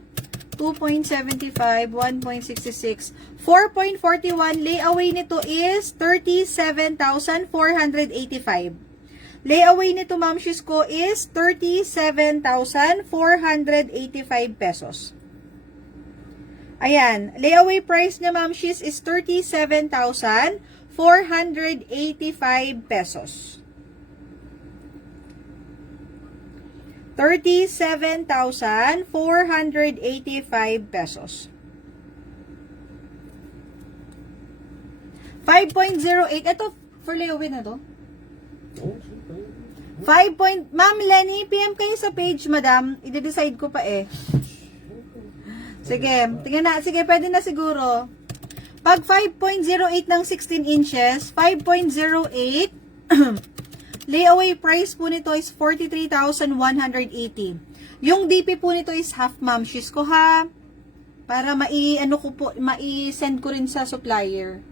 2.75, 1.66, 4.41, layaway nito is 37,485. Layaway nito, ma'am, Shisko, is 37,485 pesos. Ayan, layaway price niya, ma'am, Shis, is 37,485 pesos. 37,485 pesos. 5.08. Ito, for layaway na to. 5. Ma'am Lenny, PM kayo sa page, madam. I-decide ko pa eh. Sige, tingnan na. Sige, pwede na siguro. Pag 5.08 ng 16 inches, 5.08, layaway price po nito is 43,180. Yung DP po nito is half, ma'am. Shisko, ha? Para mai-send ko rin sa supplier.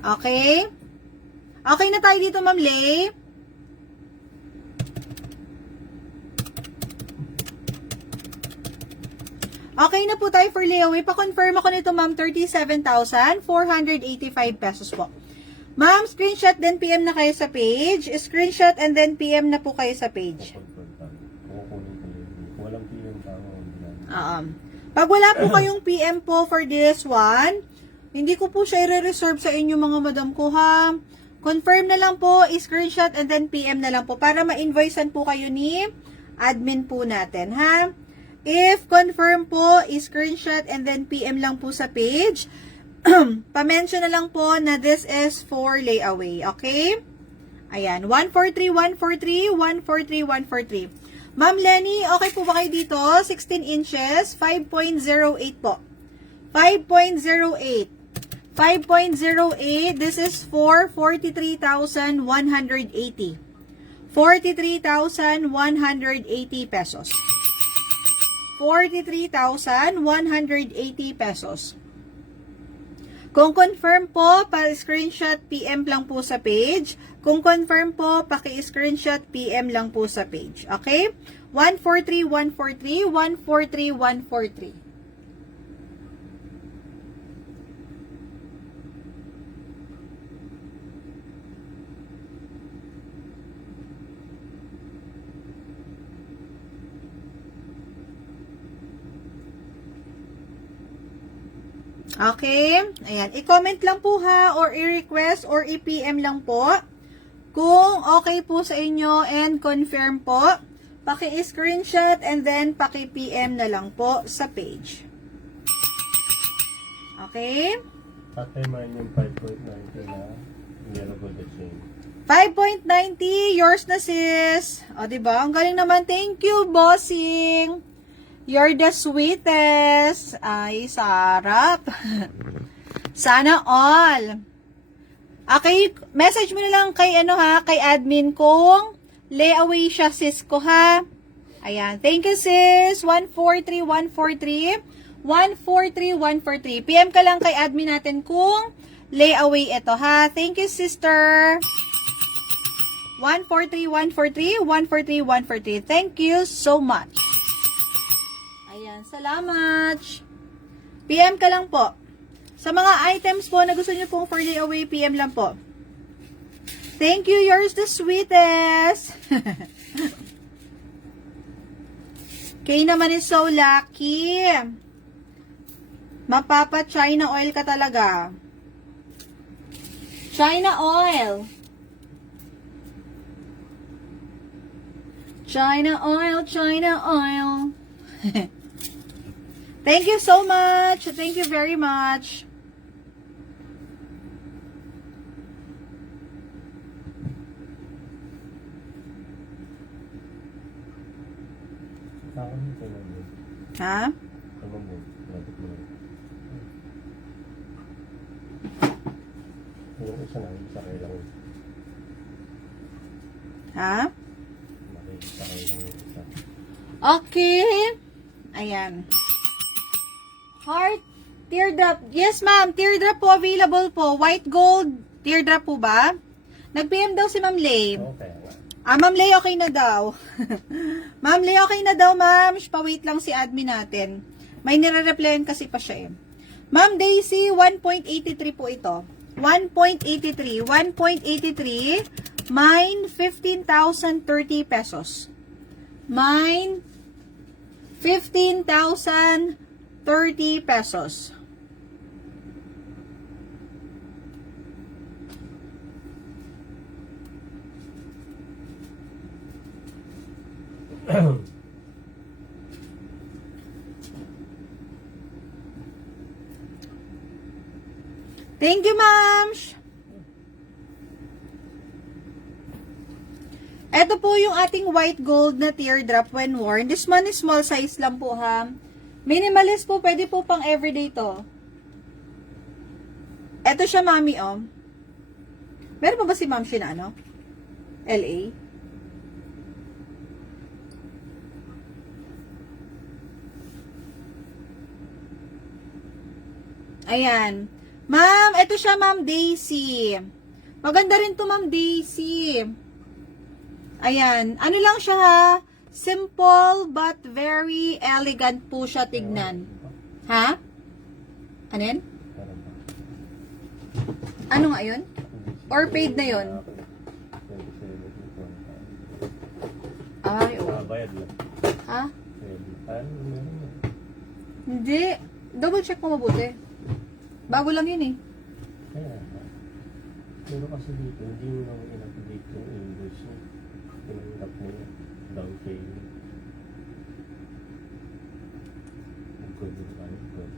Okay? Okay na tayo dito, ma'am Lay. Okay na po tayo for layaway. Pa-confirm ako nito, ma'am, 37,485 pesos po. Ma'am, screenshot then PM na kayo sa page. Screenshot and then PM na po kayo sa page. Walang PM tao. Pag wala po kayong PM po for this one, hindi ko po siya i-reserve sa inyo, mga madam ko, ha. Confirm na lang po, screenshot and then PM na lang po para ma-invoicean po kayo ni admin po natin, ha. If confirm po, screenshot and then PM lang po sa page. Pa-mention na lang po na this is for layaway, okay? Ayan, 143, 143, 143, 143. Ma'am Lenny, okay po ba kayo dito? 16 inches, 5.08 po. 5.08. 5.08, this is for 43,180. 43,180 pesos. 43,180 pesos. Kung confirm po, pa-screenshot PM lang po sa page. Kung confirm po, paki-screenshot PM lang po sa page. Okay? 143, 143, 143, 143. Okay? Ayan. I-comment lang po ha, or i-request, or i-PM lang po. Kung okay po sa inyo and confirm po, paki-screenshot and then paki-PM na lang po sa page. Okay? Tatay man yung 5.90 na yellow gold chain. 5.90, yours na sis. O, diba? Ang galing naman. Thank you, bossing. You're the sweetest. Ay, sarap. Sana all. Okay, message mo na lang kay kay admin kung layaway siya sis ko ha. Ayan. Thank you sis. 143 143 143 143. PM ka lang kay admin natin kung layaway ito ha. Thank you sister. 143 143 143 143. Thank you so much. Ayan, salamat. PM ka lang po. Sa mga items po na gusto niyo pong for day away, PM lang po. Thank you, yours the sweetest. Kay naman is so lucky. Mapapa China oil ka talaga. China oil. China oil, China oil. Thank you so much. Thank you very much. Ha? Yung isa na, isa kayo lang. Ha? Isa kayo lang yung isa. Okay. Ayan. Heart, teardrop. Yes, ma'am. Teardrop po available po. White gold, teardrop po ba? Nag-PM daw si Ma'am Lay. Okay. Ma'am Lay, okay na daw. Ma'am Lay, okay na daw, ma'am. Pa-wait lang si admin natin. May nire-replyan kasi pa siya eh. Ma'am Daisy, 1.83 po ito. 1.83. 1.83. Mine, 15,030 pesos. Mine, 15,030 pesos. Thank you, ma'am. Ito po yung ating white gold na teardrop when worn. This one is small size lang po ha. Minimalist po, pwede po pang everyday to. Ito siya, mami, oh. Meron pa ba si ma'am siya na ano? LA? Ayan. Ma'am, ito siya, Ma'am Daisy. Maganda rin to, Ma'am Daisy. Ayan. Ano lang siya, ha? Simple but very elegant po siya tignan. Ha? Ano yan? Ano nga yun? Or paid na yun? Ay, oh. Bayad lang. Ha? Ano, meron na. Hindi. Double check mo mabuti. Bago lang yun eh. Kaya, pero kasi dito, hindi mo naman in-update yung invoice niya. Pinanggap niya, down payment. Good yung tayo, good.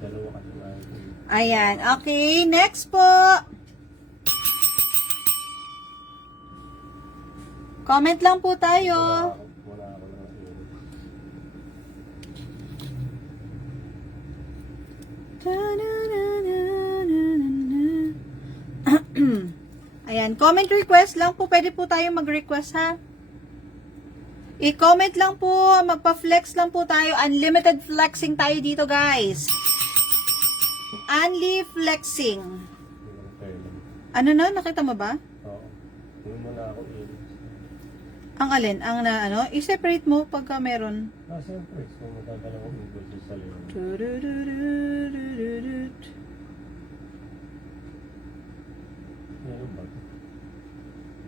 Dalawa kasi na item. Ayan. Okay, next po. Comment lang po tayo. Wala ako lang invoice. Ayan, comment request lang po. Pwede po tayo mag-request ha. I-comment lang po, magpa-flex lang po tayo. Unlimited flexing tayo dito, guys. Unli flexing. Yung kailan. Ano na? Nakita mo ba? Oo. Hindi mo na ako Ang alin? Ang na ano? I-separate mo pagka meron. siyempre. So, matadala ko invoices sa leon. Meron ba?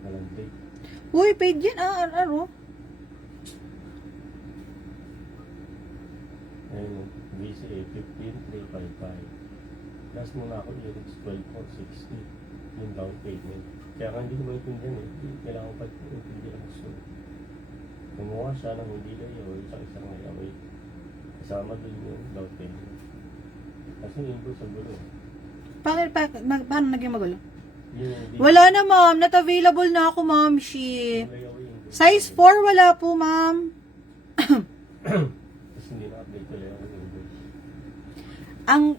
Walang date. Uy, paid yan. Ano? Ayun, VCA 15,355. Last mo na ako i-reach 12,460. Yung down payment. Kaya hindi ko maintindihan eh. Kailangan pa intindihan ko. So, kumuha siya ng hindi layo, isang may kasama din yung down payment. Kasi yung invoice ang gulo. Paano naging magulo? Yun yung hindi. Wala na, ma'am. Not available na ako, ma'am. She. Yung layo invoice. Size 4, wala po, ma'am. Kasi hindi na-update ko layo yung invoice. Ang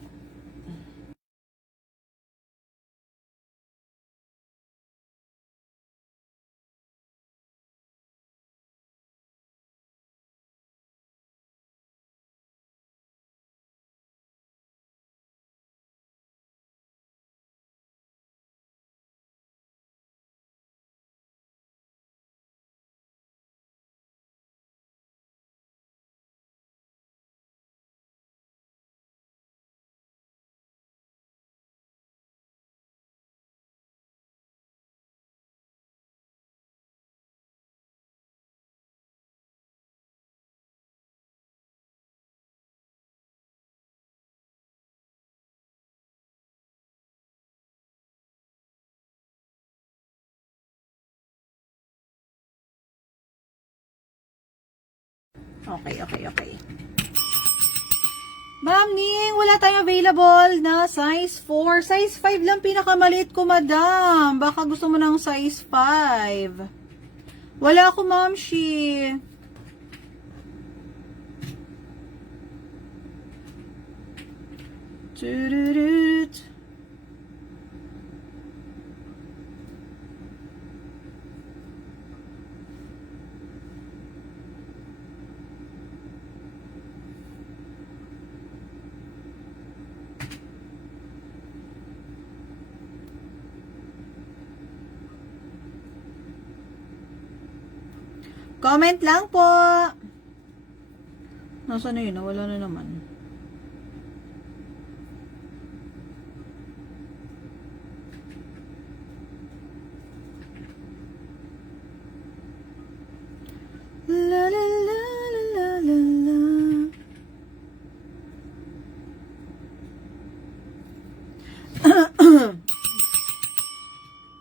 Okay. Ma'am Ning, wala tayong available na size 4. Size 5 lang pinakamaliit ko, madam. Baka gusto mo ng size 5. Wala ako, ma'am, she. Tururut. Comment lang po. Nasaan na yun? Nawala na naman. La la la la la la.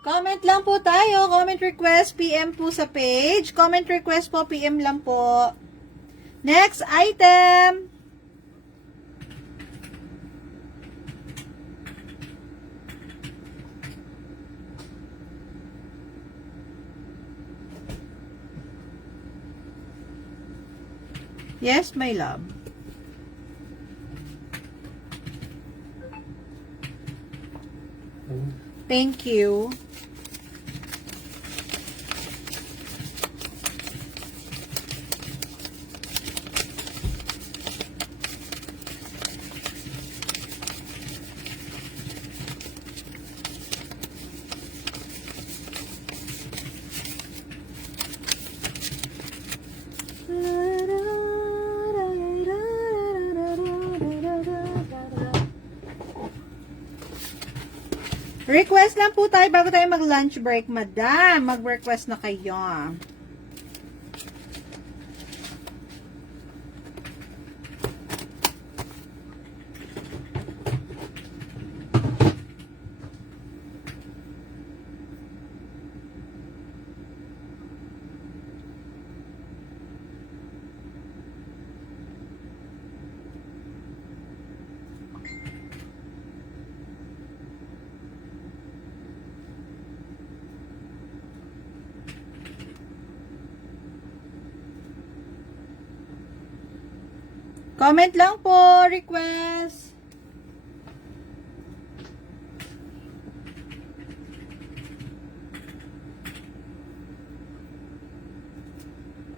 Comment lang po tayo. Comment request, PM po sa page. Comment request po, PM lang po. Next item. Yes, my love. Thank you. Request lang po tayo bago tayo mag-lunch break, madam. Mag-request na kayo. Comment lang po, request.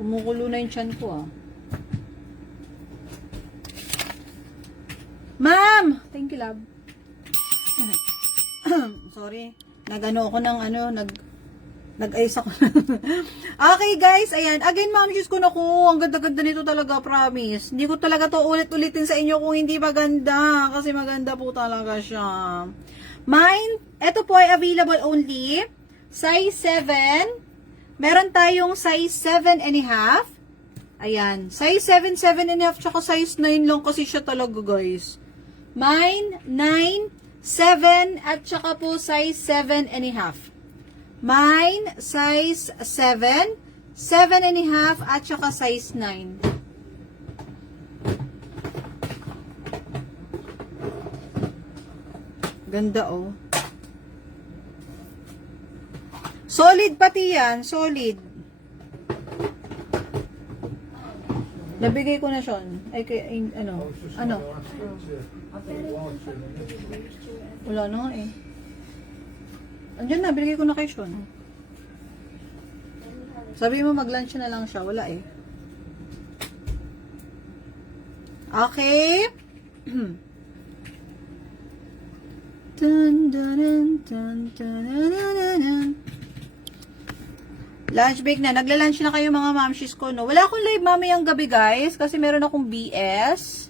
Kumukulo na yung tiyan ko, ah. Ma'am! Thank you, love. Sorry. Nag-ano ako ng nag-ayos ako. Okay, guys. Ayan. Again, ma'am, Diyos ko naku. Ang ganda-ganda nito talaga, promise. Hindi ko talaga to ulit-ulitin sa inyo kung hindi maganda. Kasi maganda po talaga siya. Mine, ito po ay available only. Size 7. Meron tayong size 7.5. Ayan. Size 7, 7.5, tsaka size 9 lang kasi siya talaga, guys. Mine, 9, 7, at tsaka po size 7.5. Mine, size 7, 7.5, at saka size 9. Ganda, oh. Solid pati yan, solid. Nabigay ko na siya. Ay, ano? Wala na nga eh. Andiyan na, binigay ko na kay Sean. Sabi mo mag-lunch na lang siya. Wala eh. Okay. Dun, dun, dun, dun, dun, dun, dun, dun. Lunch break na. Nagla-lunch na kayo mga mamshis ko, no? Wala akong live mamayang gabi, guys. Kasi meron akong BS.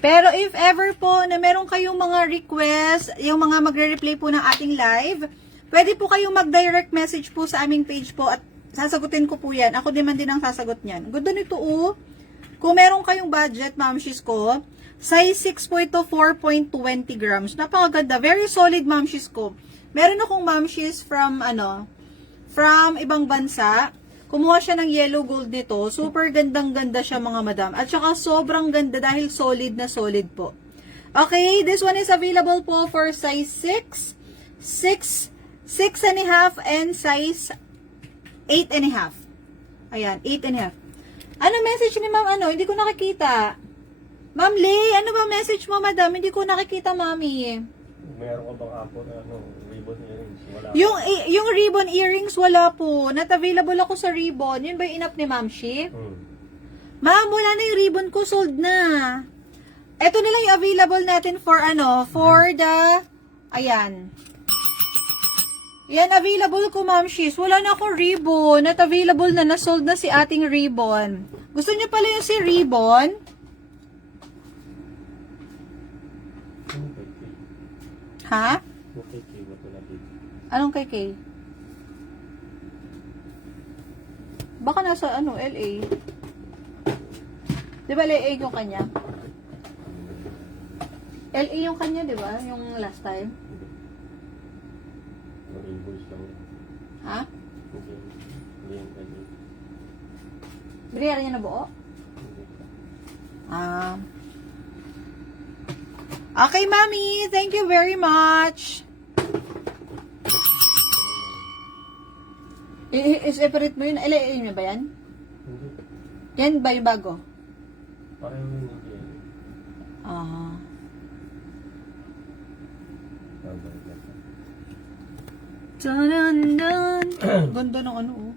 Pero if ever po na meron kayong mga request, yung mga magre-replay po ng ating live, pwede po kayong mag-direct message po sa aming page po at sasagutin ko po yan. Ako din ang sasagot niyan. Ganda nito, oh. Kung meron kayong budget, mamshis ko, size 6 po ito, 4.20 grams. Napakaganda. Very solid, mamshis ko. Meron akong mamshis from ibang bansa. Kumuha siya ng yellow gold nito. Super gandang-ganda siya, mga madam. At saka sobrang ganda dahil solid na solid po. Okay, this one is available po for size 6, 6.5, and size 8.5. Ayan, 8.5. Ano message ni ma'am? Hindi ko nakikita. Ma'am Lee, ano ba message mo, madam? Hindi ko nakikita, mami. Meron ka bang apo na ribbon earrings? Wala. Yung ribbon earrings, wala po. Not available ako sa ribbon. Yun ba yung inap ni Ma'am Shi? Ma'am, wala na yung ribbon ko. Sold na. Ito na lang yung available natin for ayan. Yan, available ko, Ma'am Shis. Wala na akong ribbon. Not available na. Nasold na si ating ribbon. Gusto niyo pala yung si ribbon? Ha? Anong kay Kay? Baka nasa LA. Di ba LA yung kanya? LA yung kanya, di ba? Yung last time. Ha? Biniyari niya na buo? Okay, Mami. Thank you very much. I-separate mo yun. LA yun ba yan? Hindi. Yan ba yung bago? Pareho yun. Hindi. Tanan-dan. Ganda ng oh.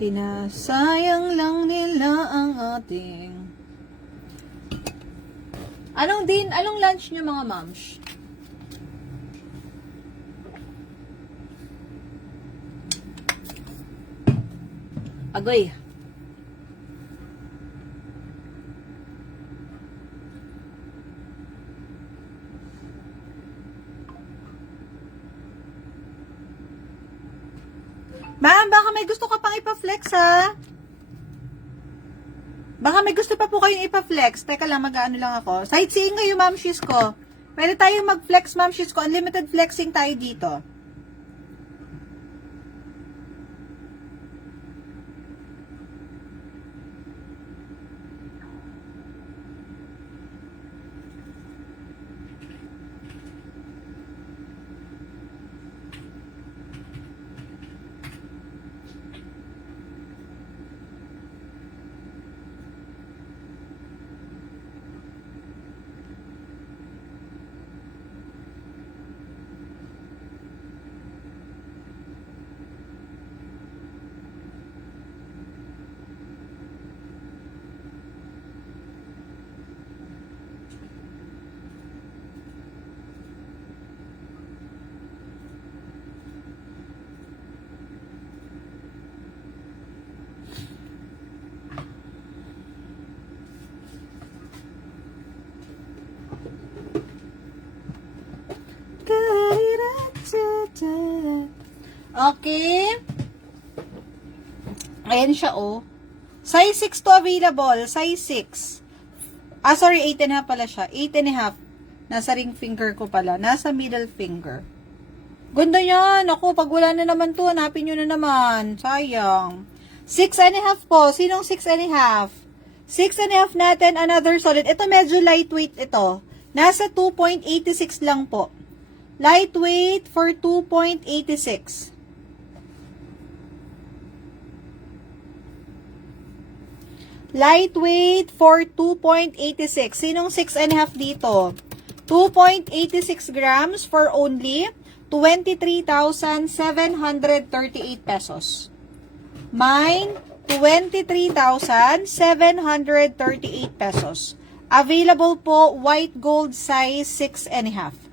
Sinasayang lang nila ang ating... Anong lunch niyo, mga moms? Agoy. Ma'am, baka may gusto ka pang ipa-flex, ha? Baka may gusto pa po kayong ipa-flex. Teka lang, mag-ano lang ako. Sightseeing kayo, ma'am shis ko. Pwede tayong mag-flex, ma'am shis ko. Unlimited flexing tayo dito. Okay. Ayan siya, oh. Size 6 to available. Size 6. Ah, sorry, 8.5 pala siya. 8.5. Nasa ring finger ko pala. Nasa middle finger. Ganda yan. Ako, pag wala na naman to, hanapin nyo na naman. Sayang. 6.5 po. Sinong 6.5? 6.5 natin, another solid. Ito medyo lightweight ito. Nasa 2.86 lang po. Lightweight for 2.86. Lightweight for 2.86. Sinong 6.5 dito? 2.86 grams for only 23,738 pesos. Mine, 23,738 pesos. Available po, white gold size 6.5.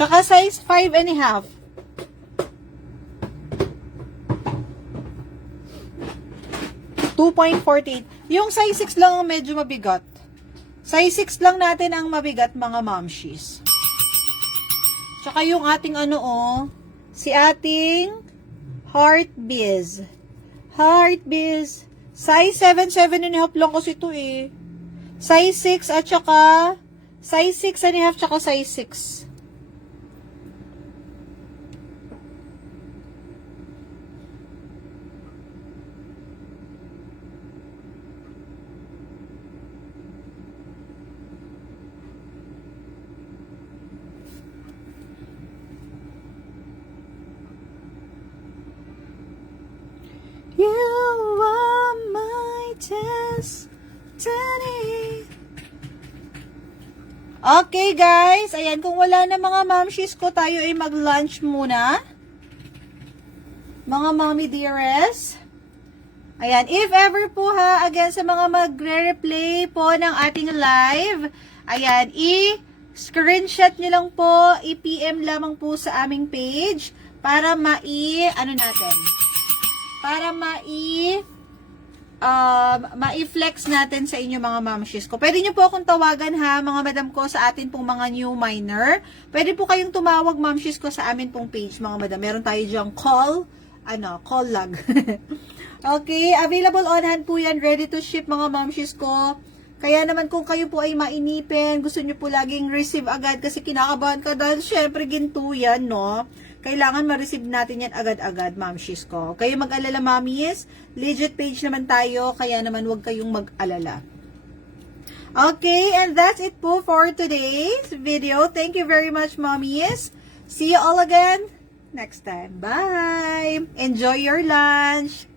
Tsaka size 5.5. $2.48. Yung size 6 lang ang medyo mabigat. Size 6 lang natin ang mabigat, mga momshies. Tsaka yung ating si ating Heart Biz. Heart Biz. Size 7, 7.5 lang kasi ito eh. Size 6 at tsaka size 6.5 tsaka size 6. You are my destiny. Okay, guys. Ayan, kung wala na mga momshies ko, tayo ay mag-lunch muna. Mga mommy dearest. Ayan, if ever po again sa mga magre-replay po ng ating live, ayan, i-screenshot nyo lang po, i-PM lamang po sa aming page para ma-flex natin sa inyo mga mamshies ko. Pwede nyo po akong tawagan mga madam ko sa atin pong mga new miner. Pwede po kayong tumawag mamshies ko sa amin pong page mga madam. Meron tayo dyang call log. Okay, available on hand po yan, ready to ship mga mamshies ko. Kaya naman kung kayo po ay mainipin, gusto nyo po laging receive agad kasi kinakabahan ka dahil syempre ginto yan, no? Kailangan ma-receive natin yan agad-agad, mamshies ko. Kayo mag-alala, mommies. Legit page naman tayo, kaya naman huwag kayong mag-alala. Okay, and that's it po for today's video. Thank you very much, mommies. See you all again next time. Bye! Enjoy your lunch!